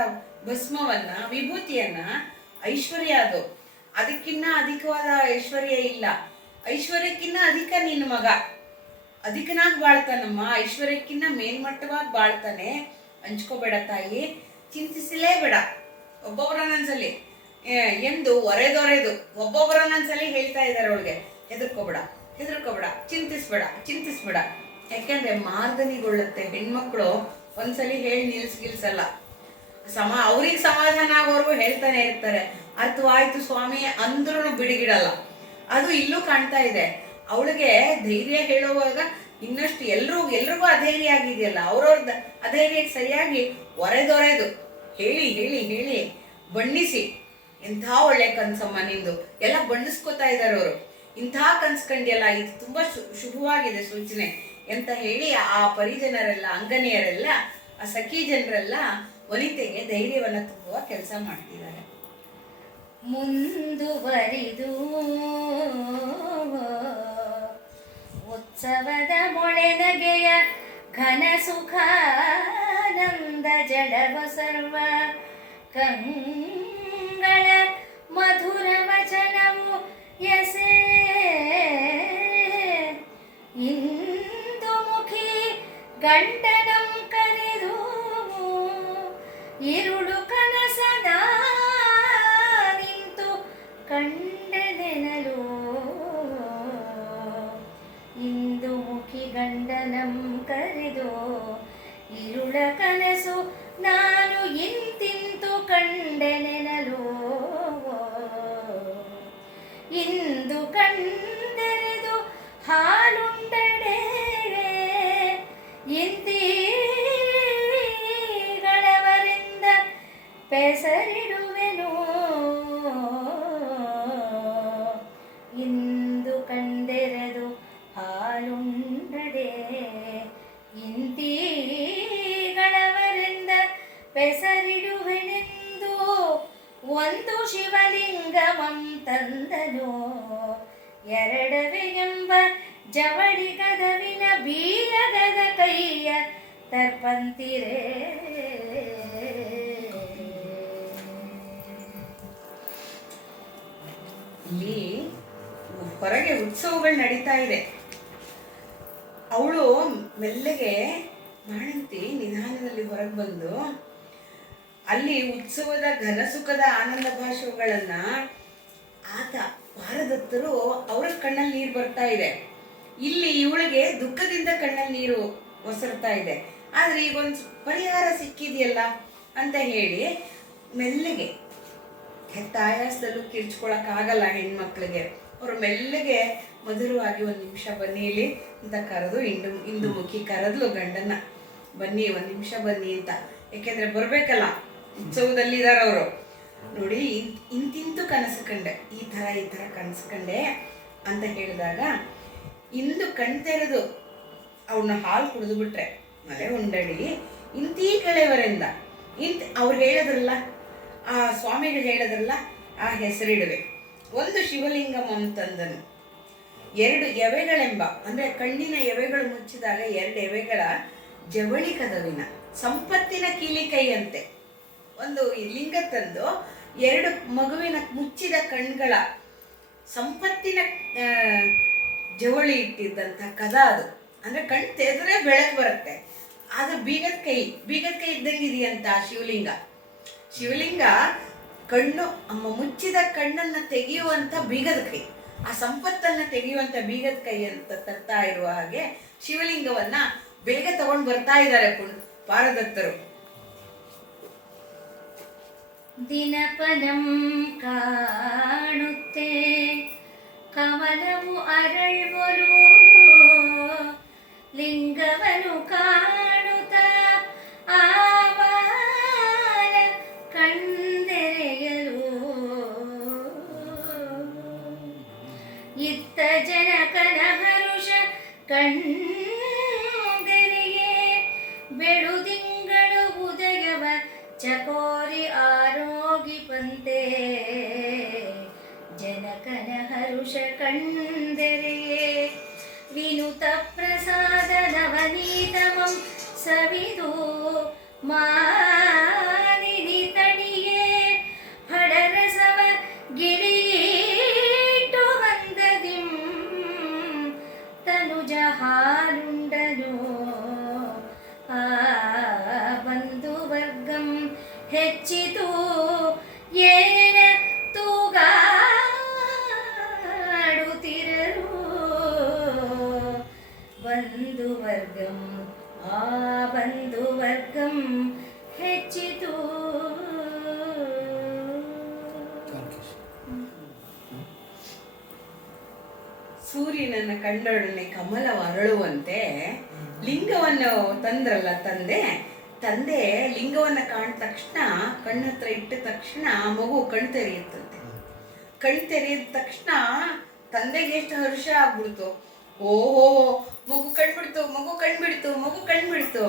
ಭಸ್ಮವನ್ನ, ವಿಭೂತಿಯನ್ನ, ಐಶ್ವರ್ಯ ಅದು. ಅದಕ್ಕಿನ್ನ ಅಧಿಕವಾದ ಐಶ್ವರ್ಯ ಇಲ್ಲ. ಐಶ್ವರ್ಯಕ್ಕಿನ್ನ ಅಧಿಕ ನಿನ್ನ ಮಗ, ಅಧಿಕನಾಗಿ ಬಾಳ್ತಾನಮ್ಮ, ಐಶ್ವರ್ಯಕ್ಕಿನ್ನ ಮೇಲ್ಮಟ್ಟವಾಗಿ ಬಾಳ್ತಾನೆ. ಹಂಚ್ಕೋಬೇಡ ತಾಯಿ, ಚಿಂತಿಸಲೇಬೇಡ. ಒಬ್ಬೊಬ್ಬರನ್ನೊಂದ್ಸಲಿ ಎಂದು ಒರೆದೊರೆದು ಒಬ್ಬೊಬ್ಬರನ್ನೊಂದ್ಸಲಿ ಹೇಳ್ತಾ ಇದ್ದಾರೆ ಅವಳಿಗೆ, ಹೆದರ್ಕೋಬೇಡ, ಚಿಂತಿಸ್ಬೇಡ. ಯಾಕೆಂದ್ರೆ ಮಾರ್ದನಿಗೊಳ್ಳುತ್ತೆ. ಹೆಣ್ಮಕ್ಳು ಒಂದ್ಸಲಿ ಹೇಳಿ ನಿಲ್ಸಲ್ಲ, ಅವ್ರಿಗೆ ಸಮಾಧಾನ ಆಗೋವರೆಗೂ ಹೇಳ್ತಾನೆ ಇರ್ತಾರೆ. ಅರ್ಥವಾಯ್ತು ಸ್ವಾಮಿ ಅಂದ್ರೂ ಬಿಡಿಗಿಡಲ್ಲ. ಅದು ಇಲ್ಲೂ ಕಾಣ್ತಾ ಇದೆ. ಅವಳಿಗೆ ಧೈರ್ಯ ಹೇಳುವಾಗ ಇನ್ನಷ್ಟು ಎಲ್ರಿಗೂ ಅಧೈರ್ಯ ಆಗಿದೆಯಲ್ಲ, ಅವ್ರವ್ರ ಅಧೈರ್ಯಕ್ಕೆ ಸರಿಯಾಗಿ ಒರೆದೊರೆದು ಹೇಳಿ ಬಣ್ಣಿಸಿ, ಎಂಥ ಒಳ್ಳೆ ಕನ್ಸಮ್ಮ ನಿಂದು, ಎಲ್ಲ ಬಣ್ಣಿಸ್ಕೋತಾ ಇದ್ದಾರೆ ಅವರು. ಇಂಥ ಕನ್ಸ್ಕಂಡಿಯಲ್ಲ, ಇದು ತುಂಬಾ ಶುಭವಾಗಿದೆ ಸೂಚನೆ ಅಂತ ಹೇಳಿ ಆ ಪರಿಜನರೆಲ್ಲ, ಅಂಗನೆಯರೆಲ್ಲ, ಆ ಸಖಿ ಜನರೆಲ್ಲ ವನಿತೆಗೆ ಧೈರ್ಯವನ್ನ ತುಂಬುವ ಕೆಲಸ ಮಾಡ್ತಿದ್ದಾರೆ. ಮುಂದುವರಿದು ಉತ್ಸವದ ಮೊಳೆನಗೆಯ ಘನ ಸುಖಾನಂದ ಜಡವ ಸರ್ವ ಕಂಗಳ ಮಧುರ ವಚನವು ಎಸೆ ಇಂದು ಮುಖಿ ಗಂಟನಂ ಕರೆದು ಇರುಳು ಕನಸದ ನಿಂತು ಕಂಡನೆನಲು ಇಂದು ಮುಖಿ ಗಂಡನಂ ಕರೆದು ಇರುಳ ಕನಸು ನಾನು ಇಂತಿಂತು ಕಂಡೆನೆನಲು ಇಂದು ಕಂಡೆರೆದು ಹಾಲುಂಡಡೆ ಇಂತಿಗಳವರಿಂದ ಪೆಸರಿಡುವೆನು ಇಂದು ಕಂಡೆರೆದು ಹಾಲುಂಡಡೆ ಇಂತಿಗಳವರಿಂದ ಪೆಸರಿಡುವೆನೆಂದು ಒಂದು ಶಿವಲಿಂಗಮಂ ತಂದನು ಎರಡವೆ ಎಂಬ ಜವಳಿ ಗದವಿನ ಬೀಯಗದ ಕೈಯ ತರ್ಪಂತಿರೇ. ಇಲ್ಲಿ ಹೊರಗೆ ಉತ್ಸವಗಳು ನಡೀತಾ ಇದೆ. ಅವಳು ಮೆಲ್ಲಗೆ ಬಾಣಂತಿ ನಿಧಾನದಲ್ಲಿ ಹೊರಗೆ ಬಂದು ಅಲ್ಲಿ ಉತ್ಸವದ ಘನಸುಖದ ಆನಂದ ಭಾಷೆಗಳನ್ನ ಆತ ಭಾರದತ್ತರು ಅವರ ಕಣ್ಣಲ್ಲಿ ನೀರು ಬರ್ತಾ ಇದೆ. ಇಲ್ಲಿ ಇವಳಿಗೆ ದುಃಖದಿಂದ ಕಣ್ಣಲ್ಲಿ ನೀರು ಒಸರ್ತಾ ಇದೆ. ಆದ್ರೆ ಈಗೊಂದು ಪರಿಹಾರ ಸಿಕ್ಕಿದೆಯಲ್ಲ ಅಂತ ಹೇಳಿ ಮೆಲ್ಲಗೆ, ಹೆತ್ತ ಆಯಾಸದಲ್ಲೂ ಕಿರ್ಚ್ಕೊಳಕ್ಕಾಗಲ್ಲ ಹೆಣ್ಮಕ್ಳಿಗೆ, ಅವರು ಮೆಲ್ಲಗೆ ಮಧುರವಾಗಿ ಒಂದು ನಿಮಿಷ ಬನ್ನಿ ಇಲ್ಲಿ ಅಂತ ಕರೆದು ಇಂದು ಮುಖಿ ಕರೆದ್ಲು ಗಂಡನ್ನ, ಬನ್ನಿ ಒಂದು ನಿಮಿಷ ಬನ್ನಿ ಅಂತ. ಯಾಕೆಂದ್ರೆ ಬರ್ಬೇಕಲ್ಲ, ಉತ್ಸವದಲ್ಲಿ ಇದಾರೆ ಅವರು. ನೋಡಿ ಇಂತಿಂತು ಕನಸು ಕಂಡೆ, ಈ ತರ ಕನಸು ಕಂಡೆ ಅಂತ ಹೇಳಿದಾಗ ಇಂದು ಕಣ್ತೆರೆದು ಅವನ್ನ ಹಾಲು ಕುಡಿದು ಬಿಟ್ರೆ ಮಲೆ ಉಂಡಡಿ ಇಂತೀ ಕಳೆವರಿಂದ ಅವ್ರು ಹೇಳಿದ್ರಲ್ಲ, ಆ ಸ್ವಾಮಿಗಳು ಹೇಳಿದ್ರಲ್ಲ, ಆ ಹೆಸರಿಡುವೆ. ಒಂದು ಶಿವಲಿಂಗಂ ಅಂತಂದನು, ಎರಡು ಎವೆಗಳೆಂಬ ಅಂದ್ರೆ ಕಣ್ಣಿನ ಎವೆಗಳು ಮುಚ್ಚಿದಾಗ ಎರಡು ಎವೆಗಳ ಜವಳಿ ಕದವಿನ ಸಂಪತ್ತಿನ ಕೀಲಿಕೈಯಂತೆ ಒಂದು ಲಿಂಗ ತಂದು ಎರಡು ಮಗುವಿನ ಮುಚ್ಚಿದ ಕಣ್ಗಳ ಸಂಪತ್ತಿನ ಜವಳಿ ಇಟ್ಟಿದ್ದಂಥ ಕದ ಅದು. ಅಂದ್ರೆ ಕಣ್ ತೆರೆದ್ರೆ ಬೆಳಕು ಬರುತ್ತೆ. ಅದು ಬೀಗದ ಕೈ ಇದ್ದಂಗಿದೆಯಂತ ಶಿವಲಿಂಗ ಕಣ್ಣು ಮುಚ್ಚಿದ ಕಣ್ಣನ್ನ ತೆಗೆಯುವಂತ ಬೀಗದ ಕೈ, ಆ ಸಂಪತ್ತನ್ನ ತೆಗೆಯುವಂತ ಬೀಗದ ಕೈ ಅಂತ ತರ್ತಾ ಇರುವ ಹಾಗೆ ಶಿವಲಿಂಗವನ್ನ ಬೇಗ ತಗೊಂಡು ಬರ್ತಾ ಇದ್ದಾರೆ ಪಾರದತ್ತರು. ದಿನಪನಂ ಕಾಣುತ್ತೆ ಕಮಲವು ಅರಳುವರು ಲಿಂಗವನು ಕಾಣುತ್ತೆ ಚಕೋರಿ ಆರೋಗಿಪಂತೆ ಜನಕನ ಹರುಷ ಕಂದರೆಯೇ ವಿನುತ ಪ್ರಸಾದ ನವನೀತಮಂ ಸವಿದು ಮಾನಿನಿ ತಣಿಯೇ ಫಡರಸವ ಗಿಳಿಯಿಟ್ಟು ಬಂದದಿಂ ತನುಜ ಹಾಲುಂಡನು ಆ ಬಂಧುವರ್ಗಂ ಹೆಚ್ಚಿತು ಏನ ತೂಗಾಡುತ್ತಿರಲು ಬಂಧುವರ್ಗಂ ಆ ಬಂಧುವರ್ಗಂ ಹೆಚ್ಚಿತು. ಸೂರ್ಯನನ್ನ ಕಂಡೊಡನೆ ಕಮಲವ ಅರಳುವಂತೆ ಲಿಂಗವನ್ನು ತಂದ್ರಲ್ಲ ತಂದೆ ಲಿಂಗವನ್ನ ಕಾಣಿದ ತಕ್ಷಣ ಕಣ್ಣತ್ರ ಇಟ್ಟ ತಕ್ಷಣ ಮಗು ಕಣ್ ತೆರೆಯುತ್ತಂತೆ. ಕಣ್ ತೆರೆದ ತಕ್ಷಣ ತಂದೆಗೆ ಎಷ್ಟು ಹರ್ಷ ಆಗ್ಬಿಡ್ತು. ಓಹೋ ಮಗು ಕಣ್ಬಿಡ್ತು.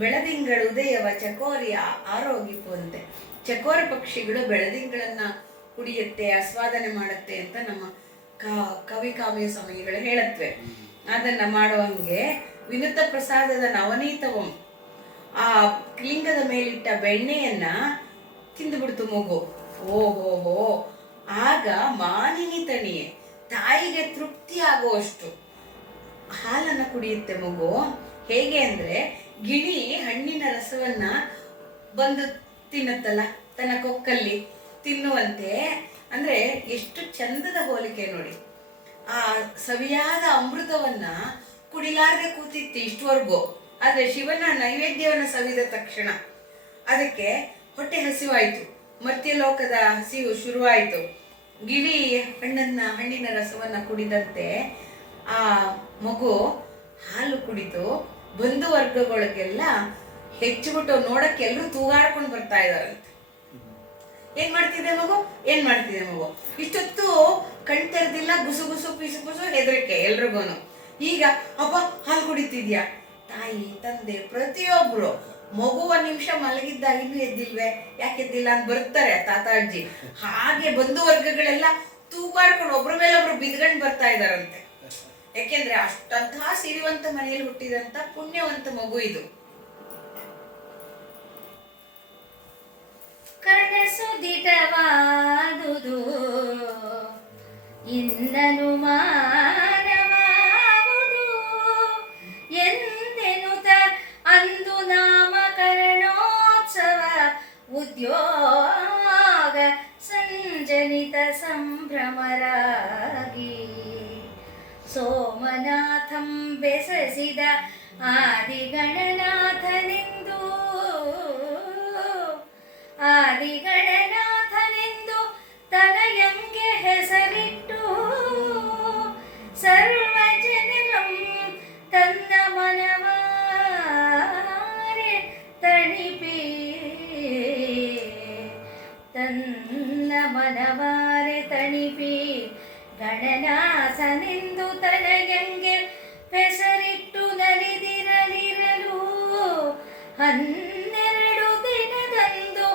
ಬೆಳದಿಂಗಳು ಉದಯವ ಚಕೋರಿ ಆರೋಗಿಪು ಅಂತೆ. ಚಕೋರ ಪಕ್ಷಿಗಳು ಬೆಳದಿಂಗಳನ್ನ ಕುಡಿಯುತ್ತೆ, ಆಸ್ವಾದನೆ ಮಾಡುತ್ತೆ ಅಂತ ನಮ್ಮ ಕವಿ ಕಾವ್ಯ ಸಮಯಗಳು ಹೇಳತ್ವೆ. ಅದನ್ನ ಮಾಡುವಂಗೆ ವಿನುತ ಪ್ರಸಾದದ ನವನೀತವಂ ಆ ಲಿಂಗದ ಮೇಲಿಟ್ಟ ಬೆಣ್ಣೆಯನ್ನ ತಿಂದುಬಿಡ್ತು ಮಗು. ಓಹೋಹೋ ಆಗ ಮಾನಿನಿ ತಣಿಯೇ ತಾಯಿಗೆ ತೃಪ್ತಿ ಆಗುವಷ್ಟು ಹಾಲನ್ನ ಕುಡಿಯುತ್ತೆ ಮಗು. ಹೇಗೆ ಅಂದ್ರೆ ಗಿಳಿ ಹಣ್ಣಿನ ರಸವನ್ನ ಬಂದು ತಿನ್ನತ್ತಲ್ಲ ತನ್ನ ಕೊಕ್ಕಲ್ಲಿ ತಿನ್ನುವಂತೆ. ಅಂದ್ರೆ ಎಷ್ಟು ಚಂದದ ಹೋಲಿಕೆ ನೋಡಿ. ಆ ಸವಿಯಾದ ಅಮೃತವನ್ನ ಕುಡಿಲಾರದೆ ಕೂತಿತ್ತು ಇಷ್ಟವರೆಗೂ. ಆದ್ರೆ ಶಿವನ ನೈವೇದ್ಯವನ್ನ ಸವಿದ ತಕ್ಷಣ ಅದಕ್ಕೆ ಹೊಟ್ಟೆ ಹಸಿವಾಯ್ತು, ಮರ್ತ್ಯಲೋಕದ ಹಸಿವು ಶುರುವಾಯಿತು. ಗಿಳಿ ಹಣ್ಣಿನ ರಸವನ್ನ ಕುಡಿದಂತೆ ಆ ಮಗು ಹಾಲು ಕುಡಿತು. ಬಂಧು ವರ್ಗಗಳಿಗೆಲ್ಲ ಹೆಚ್ಚುಬಿಟ್ಟು ನೋಡಕ್ಕೆ ಎಲ್ಲರೂ ತೂಗಾಡ್ಕೊಂಡು ಬರ್ತಾ ಇದಾರಂತೆ. ಏನ್ ಮಾಡ್ತಿದೆ ಮಗು ಇಷ್ಟೊತ್ತು ಕಣ್ ತೆರೆದಿಲ್ಲ, ಗುಸು ಗುಸು ಪಿಸು ಗುಸು ಹೆದರಿಕೆ ಎಲ್ರಿಗೂನು. ಈಗ ಅಪ್ಪ ಹಾಲು ಕುಡಿತಿದ್ಯಾ? ತಾಯಿ ತಂದೆ ಪ್ರತಿಯೊಬ್ರು ಮಗು ಒಂದ್ ನಿಮಿಷ ಮಲಗಿದ್ದಾಗ ಇನ್ನೂ ಎದ್ದಿಲ್ವೇ, ಯಾಕೆ ಎದ್ದಿಲ್ಲ ಅಂತ ಬರ್ತಾರೆ ತಾತ ಅಜ್ಜಿ. ಹಾಗೆ ಬಂಧು ವರ್ಗಗಳೆಲ್ಲ ತೂಗಾಡ್ಕೊಂಡು ಒಬ್ರ ಮೇಲೆ ಒಬ್ರು ಬಿದ್ಕೊಂಡು ಬರ್ತಾ ಇದಾರಂತೆ. ಯಾಕೆಂದ್ರೆ ಅಷ್ಟಂತಹ ಸಿರಿವಂತ ಮನೆಯಲ್ಲಿ ಹುಟ್ಟಿದಂತ ಪುಣ್ಯವಂತ ಮಗು ಇದು. ಕನಸುದಿಟವಾದುದು ಇನ್ನನು ಮಾನವಾವುದು ಎಂದೆನುತ ಅಂದು ನಾಮಕರಣೋತ್ಸವ ಉದ್ಯೋಗ ಸಂಜನಿತ ಸಂಭ್ರಮರಾಗಿ ಸೋಮನಾಥಂ ಬೆಸಸಿದ ಆದಿಗಣನಾಥನೆಂದು ತನಯಂಗೆ ಹೆಸರಿಟ್ಟು ಸರ್ವ ಜನರಂ ತನ್ನ ಮನವಾರೆ ತಣಿಪಿ ಗಣನಾಥನೆಂದು ತನಯಂಗೆ ಹೆಸರಿಟ್ಟು ನಲಿದಿರಲಿರಲು 12 ದಿನದಂದು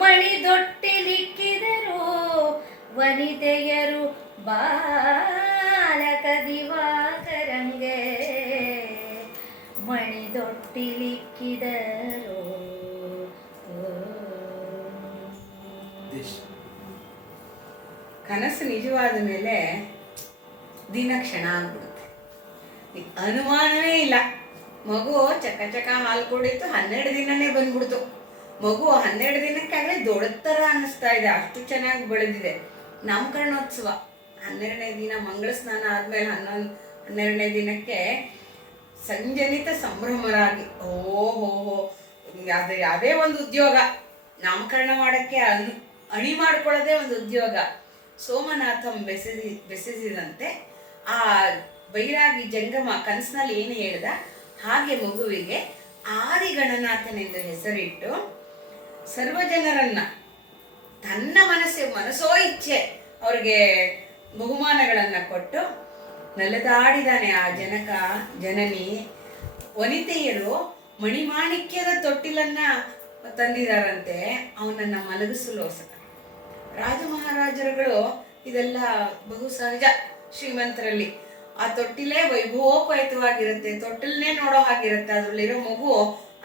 ಮಣಿದೊಟ್ಟಿಲಿಕ್ಕಿದರು ವನಿತೆಯರು ಬಾಲಕ ದಿವಾಕರಂಗೆ ಮಣಿದೊಟ್ಟಿಲಿಕ್ಕಿದರು. ಕನಸು ನಿಜವಾದ ಮೇಲೆ ದಿನ ಕ್ಷಣ ಆಗ್ಬಿಡುತ್ತೆ, ಅನುಮಾನವೇ ಇಲ್ಲ. ಮಗು ಚಕ ಚಕ ಹಾಲು ಕುಡಿತು, 12 ದಿನನೇ ಬಂದ್ಬಿಡ್ತು. ಮಗು 12 ದಿನಕ್ಕಾಗಲೇ ದೊಡ್ಡ ಥರ ಅನ್ನಿಸ್ತಾ ಇದೆ, ಅಷ್ಟು ಚೆನ್ನಾಗಿ ಬೆಳೆದಿದೆ. ನಾಮಕರಣೋತ್ಸವ 12ನೇ ದಿನ ಮಂಗಳ ಸ್ನಾನ ಆದ್ಮೇಲೆ 12ನೇ ದಿನಕ್ಕೆ ಸಂಜನಿತ ಸಂಭ್ರಮರಾಗಿ ಓಹೋ ಅದೇ ಒಂದು ಉದ್ಯೋಗ. ನಾಮಕರಣ ಮಾಡಕ್ಕೆ ಅಣಿ ಮಾಡ್ಕೊಳ್ಳೋದೇ ಒಂದು ಉದ್ಯೋಗ. ಸೋಮನಾಥಂ ಬೆಸೆಸಿದಂತೆ ಆ ಬೈರಾಗಿ ಜಂಗಮ ಕನಸಿನಲ್ಲಿ ಏನು ಹೇಳ್ದ ಹಾಗೆ ಮಗುವಿಗೆ ಆದಿಗಣನಾಥನೆಂದು ಹೆಸರಿಟ್ಟು ಸರ್ವ ಜನರನ್ನ ತನ್ನ ಮನಸೋ ಇಚ್ಛೆ ಅವ್ರಿಗೆ ಬಹುಮಾನಗಳನ್ನ ಕೊಟ್ಟು ನಲೆದಾಡಿದಾನೆ ಆ ಜನನಿ. ವನಿತೆಯರು ಮಣಿಮಾಣಿಕ್ಯದ ತೊಟ್ಟಿಲನ್ನ ತಂದಿದಾರಂತೆ ಅವನನ್ನ ಮಲಗಿಸಲೋಸ್ಕರ. ರಾಜ ಮಹಾರಾಜರುಗಳು ಇದೆಲ್ಲ ಬಹು ಸಹಜ ಶ್ರೀಮಂತರಲ್ಲಿ. ಆ ತೊಟ್ಟಿಲೇ ವೈಭವೋಪೇತವಾಗಿರುತ್ತೆ, ತೊಟ್ಟಿಲನ್ನೇ ನೋಡೋ ಹಾಗಿರುತ್ತೆ. ಅದ್ರಲ್ಲಿರೋ ಮಗು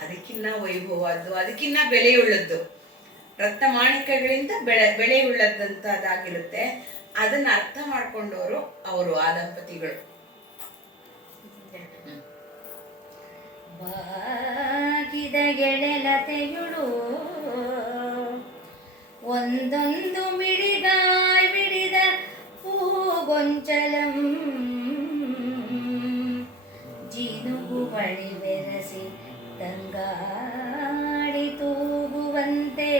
ಅದಕ್ಕಿನ್ನ ವೈಭವದ್ದು, ಅದಕ್ಕಿನ್ನ ಬೆಲೆಯುಳ್ಳದ್ದು, ರತ್ನ ಮಾಣಿಕ್ಯಗಳಿಂದ ಬೆಲೆಯುಳ್ಳದಂತದಾಗಿರುತ್ತೆ. ಅದನ್ನ ಅರ್ಥ ಮಾಡ್ಕೊಂಡವರು ಅವರು ಆ ದಂಪತಿಗಳು. ಬಾಗಿದ ಗೆಳೆಲತೆಯುಳು ಒಂದೊಂದು ಮಿಡಿಗಾಯ್ ಬಿಡಿದ ಹೂಗೊಂಚಲಂ ಜಿನುಗು ಬಳಿ ಬೆರಸಿ ತಂಗಾಡಿ ತೂಗುವಂತೆ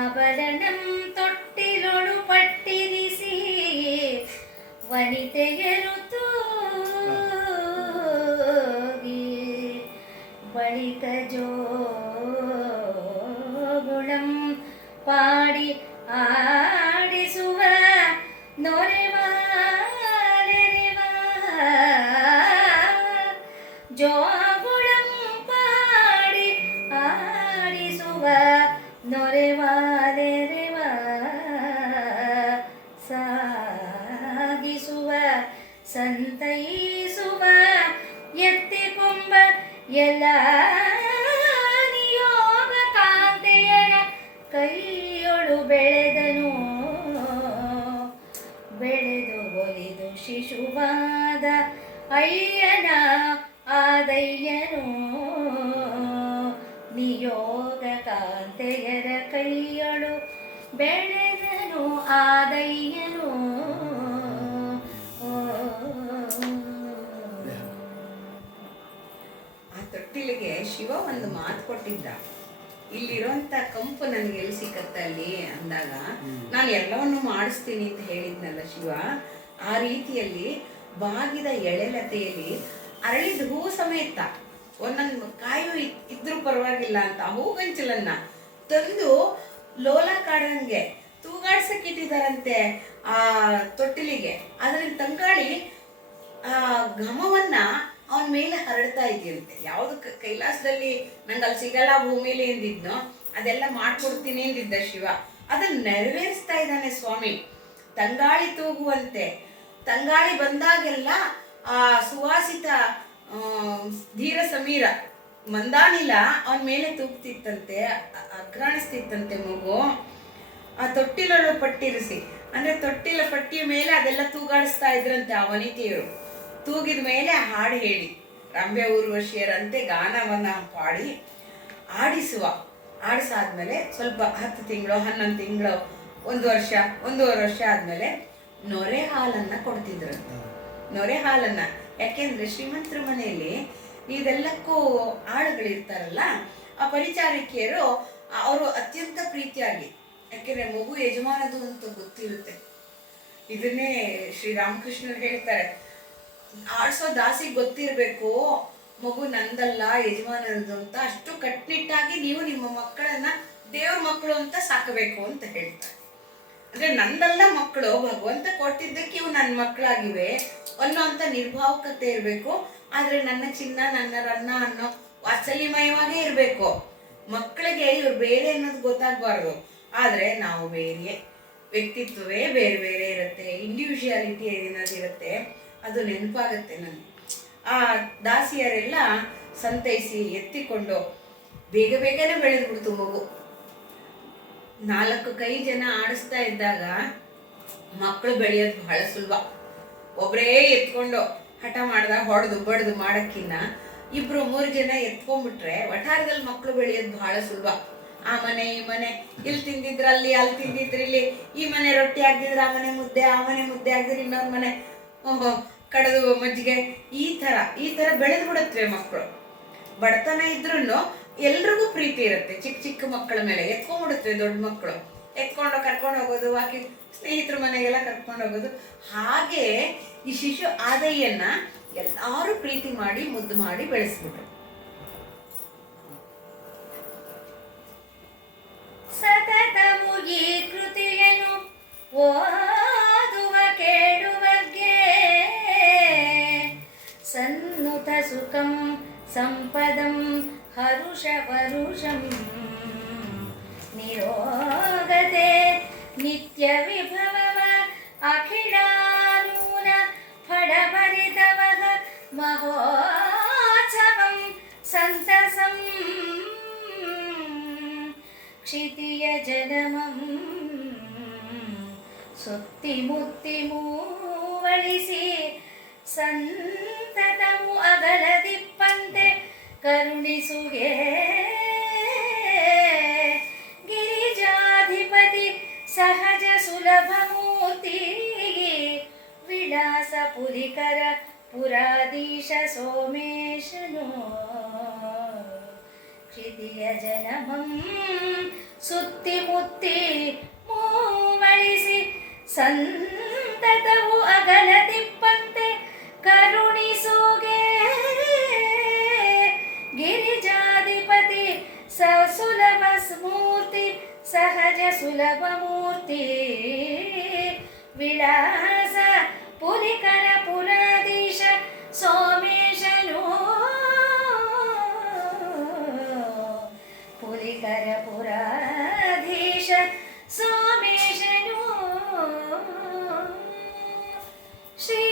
ಆಭರಣಂ ತೊಟ್ಟಿಲೊಳು ಪಟ್ಟಿರಿಸಿ ವನಿತೆಯರು ತೂಗಿ ಬಳಿಕ ಜೋಗುಳಂ ಪಾಡಿ ಆಡಿಸುವ ನೊರೆವಾಲೆರೆವಾ ಜೋಗುಳಂ ಪಾಡಿ ಆಡಿಸುವ ನೊರೆವಾಲೆರೆವಾ ಸಾಗಿಸುವ ಸಂತೈಸುವ ಎತ್ತಿಕೊಂಬ ಎಲ್ಲ ನಿಯೋಗ ಕಾಂತೆಯರ ಕೈಯೊಳು ಬೆಳೆದನು ಬೆಳೆದು ಒಲಿದು ಶಿಶುವಾದ ಅಯ್ಯನ ಆದಯ್ಯನು ನಿಯೋಗ ಕಾಂತೆಯರ ಕೈಯೊಳು ಬೆಳೆದನು ಆದಯ್ಯನು. ಆ ತೊಟ್ಟಿಲಿಗೆ ಶಿವ ಒಂದು ಮಾತು ಕೊಟ್ಟಿದ್ದ, ಇಲ್ಲಿರುವಂತ ಕಂಪು ನನಗೆ ಎಲ್ಲಿ ಸಿಕ್ಕತ್ತ ಅಲ್ಲಿ ಅಂದಾಗ ನಾನು ಎಲ್ಲವನ್ನು ಮಾಡಿಸ್ತೀನಿ ಅಂತ ಹೇಳಿದ್ನಲ್ಲ ಶಿವ. ಆ ರೀತಿಯಲ್ಲಿ ಬಾಗಿದ ಎಳೆಲತೆಯಲ್ಲಿ ಅರಳಿದ ಹೂ ಸಮೇತ ಒಂದೊಂದು ಕಾಯು ಇದ್ರೂ ಪರವಾಗಿಲ್ಲ ಅಂತ ಆ ಹೂಗಂಚಲನ್ನ ತಂದು ಲೋಲ ಕಾಡಂಗೆ ತೂಗಾಡ್ಸಕ್ ಇಟ್ಟಿದಾರಂತೆ ಆ ತೊಟ್ಟಿಲಿಗೆ. ಅದ್ರಲ್ಲಿ ತಂಗಾಳಿ ಆ ಘಮವನ್ನ ಅವನ ಮೇಲೆ ಹರಡ್ತಾ ಇದೆಯಂತೆ. ಯಾವ್ದು ಕೈಲಾಸದಲ್ಲಿ ನಂಗೆ ಅಲ್ಲಿ ಸಿಗಲ್ಲ ಭೂಮಿಲಿ ಎಂದಿದ್ನೋ ಅದೆಲ್ಲ ಮಾಡ್ಕೊಡ್ತೀನಿ ಎಂದಿದ್ದ ಶಿವ. ಅದನ್ನ ನೆರವೇರಿಸ್ತಾ ಇದ್ದಾನೆ ಸ್ವಾಮಿ. ತಂಗಾಳಿ ತೂಗುವಂತೆ, ತಂಗಾಳಿ ಬಂದಾಗೆಲ್ಲ ಆ ಸುವಾಸಿತ ಧೀರ ಸಮೀರ ಮಂದಾನಿಲ ಅವನ ಮೇಲೆ ತೂಗ್ತಿತ್ತಂತೆ, ಅಗ್ರಾಣಿಸ್ತಿತ್ತಂತೆ ಮಗು. ಆ ತೊಟ್ಟಿಲೊಳು ಪಟ್ಟಿರಿಸಿ ಅಂದ್ರೆ ತೊಟ್ಟಿಲ ಪಟ್ಟಿಯ ಮೇಲೆ ಅದೆಲ್ಲ ತೂಗಾಡಿಸ್ತಾ ಇದ್ರಂತೆ ಆ ವನಿತೆಯರು. ತೂಗಿದ ಮೇಲೆ ಹಾಡು ಹೇಳಿ ರಂಭೆ ಊರ್ವಶಿಯರಂತೆ ಗಾನವನ್ನ ಪಾಡಿ ಆಡಿಸಾದ್ಮೇಲೆ ಸ್ವಲ್ಪ 10 ತಿಂಗಳು 11 ತಿಂಗಳು 1 ವರ್ಷ 1.5 ವರ್ಷ ಆದ್ಮೇಲೆ ನೊರೆ ಹಾಲನ್ನ ಕೊಡ್ತಿದ್ರಂತೆ. ನೊರೆ ಹಾಲನ್ನ ಯಾಕೆಂದ್ರೆ ಶ್ರೀಮಂತರ ಮನೆಯಲ್ಲಿ ಇದೆಲ್ಲಕ್ಕೂ ಆಳುಗಳಿರ್ತಾರಲ್ಲ, ಆ ಪರಿಚಾರಿಕೆಯರು ಅವರು ಅತ್ಯಂತ ಪ್ರೀತಿಯಾಗಿ, ಯಾಕೆಂದ್ರೆ ಮಗು ಯಜಮಾನದು ಅಂತ ಗೊತ್ತಿರುತ್ತೆ. ಇದನ್ನೇ ಶ್ರೀರಾಮಕೃಷ್ಣರು ಹೇಳ್ತಾರೆ, ಆಡ್ಸೋ ದಾಸಿಗೆ ಗೊತ್ತಿರ್ಬೇಕು ಮಗು ನಂದಲ್ಲ ಯಜಮಾನರದು ಅಂತ. ಅಷ್ಟು ಕಟ್ನಿಟ್ಟಾಗಿ ನೀವು ನಿಮ್ಮ ಮಕ್ಕಳನ್ನ ದೇವ್ರ ಮಕ್ಕಳು ಅಂತ ಸಾಕಬೇಕು ಅಂತ ಹೇಳ್ತಾರೆ. ಅಂದ್ರೆ ನಂದಲ್ಲ ಮಕ್ಕಳು, ಭಗವಂತ ಕೊಟ್ಟಿದ್ದಕ್ಕೆ ಇವು ನನ್ನ ಮಕ್ಕಳಾಗಿವೆ ಅನ್ನೋಂಥ ನಿರ್ಭಾವಕತೆ ಇರಬೇಕು. ಆದ್ರೆ ನನ್ನ ಚಿನ್ನ ನನ್ನ ರನ್ನ ಅನ್ನೋ ವಾತ್ಸಲ್ಯಮಯವಾಗೇ ಇರಬೇಕು. ಮಕ್ಕಳಿಗೆ ಇವ್ರು ಬೇರೆ ಅನ್ನೋದು ಗೊತ್ತಾಗಬಾರ್ದು. ಆದ್ರೆ ನಾವು ಬೇರೆ, ವ್ಯಕ್ತಿತ್ವವೇ ಬೇರೆ ಬೇರೆ ಇರುತ್ತೆ, ಇಂಡಿವಿಜುವಾಲಿಟಿ ಏನಾದಿರುತ್ತೆ ಅದು ನೆನಪಾಗತ್ತೆ ನನಗೆ. ಆ ದಾಸಿಯರೆಲ್ಲ ಸಂತೈಸಿ ಎತ್ತಿಕೊಂಡು ಬೇಗ ಬೇಗನೆ ಬೆಳೆದ್ಬಿಡ್ತು ಮಗು. 4 ಜನ ಆಡಿಸ್ತಾ ಇದ್ದಾಗ ಮಕ್ಕಳು ಬೆಳೆಯೋದು ಬಹಳ ಸುಲಭ. ಒಬ್ಬರೇ ಎತ್ಕೊಂಡು ಹಠ ಮಾಡ್ದಾಗ ಹೊಡೆದು ಬಡ್ದು ಮಾಡಕ್ಕಿನ್ನ 2-3 ಜನ ಎತ್ಕೊಂಡ್ಬಿಟ್ರೆ ವಠಾರದಲ್ಲಿ ಮಕ್ಕಳು ಬೆಳೆಯೋದು ಬಹಳ ಸುಲಭ. ಆ ಮನೆ ಈ ಮನೆ, ಇಲ್ಲಿ ತಿಂದಿದ್ರ ಅಲ್ಲಿ, ಅಲ್ಲಿ ತಿಂದಿದ್ರ ಇಲ್ಲಿ, ಈ ಮನೆ ರೊಟ್ಟಿ ಹಾಕಿದ್ರೆ ಆ ಮನೆ ಮುದ್ದೆ, ಆ ಮನೆ ಮುದ್ದೆ ಹಾಕಿದ್ರೆ ಇನ್ನೊಂದು ಮನೆ ಕಡದು ಮಜ್ಜಿಗೆ, ಈ ತರ ಬೆಳೆದು ಬಿಡುತ್ತವೆ ಮಕ್ಕಳು. ಬಡತನ ಇದ್ರೂ ಎಲ್ರಿಗೂ ಪ್ರೀತಿ ಇರುತ್ತೆ. ಚಿಕ್ಕ ಚಿಕ್ಕ ಮಕ್ಕಳ ಮೇಲೆ ಎತ್ಕೊಂಡ್ಬಿಡುತ್ತವೆ ದೊಡ್ಡ ಮಕ್ಕಳು. ಎತ್ಕೊಂಡು ಕರ್ಕೊಂಡು ಹೋಗೋದು, ಬಾಕಿ ಸ್ನೇಹಿತರ ಮನೆಗೆಲ್ಲ ಕರ್ಕೊಂಡು ಹೋಗೋದು. ಹಾಗೆ ಈ ಶಿಶು ಆದಯ್ಯನ್ನ ಎಲ್ಲಾರು ಪ್ರೀತಿ ಮಾಡಿ ಮುದ್ದು ಮಾಡಿ ಬೆಳೆಸ್ಬಿಟ್ರು. ಸತತವು ಈ ಕೃತಿಯನ್ನು ಓದುವ ಕೇಳುವಗೆ ಸನ್ನುತ ಸುಖಂ ಸಂಪದಂ ಹರುಷ ವರುಷಂ ನಿರೋಗತೆ ನಿತ್ಯ ವಿಭವವ ಅಖಿಲಾನೂನ ಫಡಭರಿತವಃ ಮಹೋತ್ಸವಂ ಸಂತಸಂ ಕ್ಷಿತಿಯ ಜನಮಂ ಸುತ್ತಿ ಮುತ್ತಿ ಮೂವಳಿಸಿ ಸಂತತಮು ಅಗಲದಿಪ್ಪಂತೆ ಕರುಣಿಸುಗೆ ಗಿರಿಜಾಧಿಪತಿ ಸಹಜ ಸುಲಭ ಮೂರ್ತಿ ವಿಳಾಸ ಪುಲಿಕರ ಪುರಾಧೀಶ ಸೋಮೇಶನು ಕ್ಷಿತಿಯ ಜನಮಂ ಸುತ್ತಿ ಮುತ್ತಿ ಮೂವಳಿಸಿ ಸಂತತವು ಅಗಲದಿಪ್ಪಂತೆ ಕರುಣಿಸುಗೆ ಗಿರಿಜಾಧಿಪತಿ ಸುಲಭ ಮೂರ್ತಿ ಸಹಜ ಸುಲಭ ಮೂರ್ತಿ ವಿಳಾಸ ಪುಲಿಕರ ಪುರಾಧೀಶ ಸೋಮೇಶನು ಪುಲಿಕರ ಪುರಾಧೀಶ ಸೋಮೇಶನು ಶ್ರೀ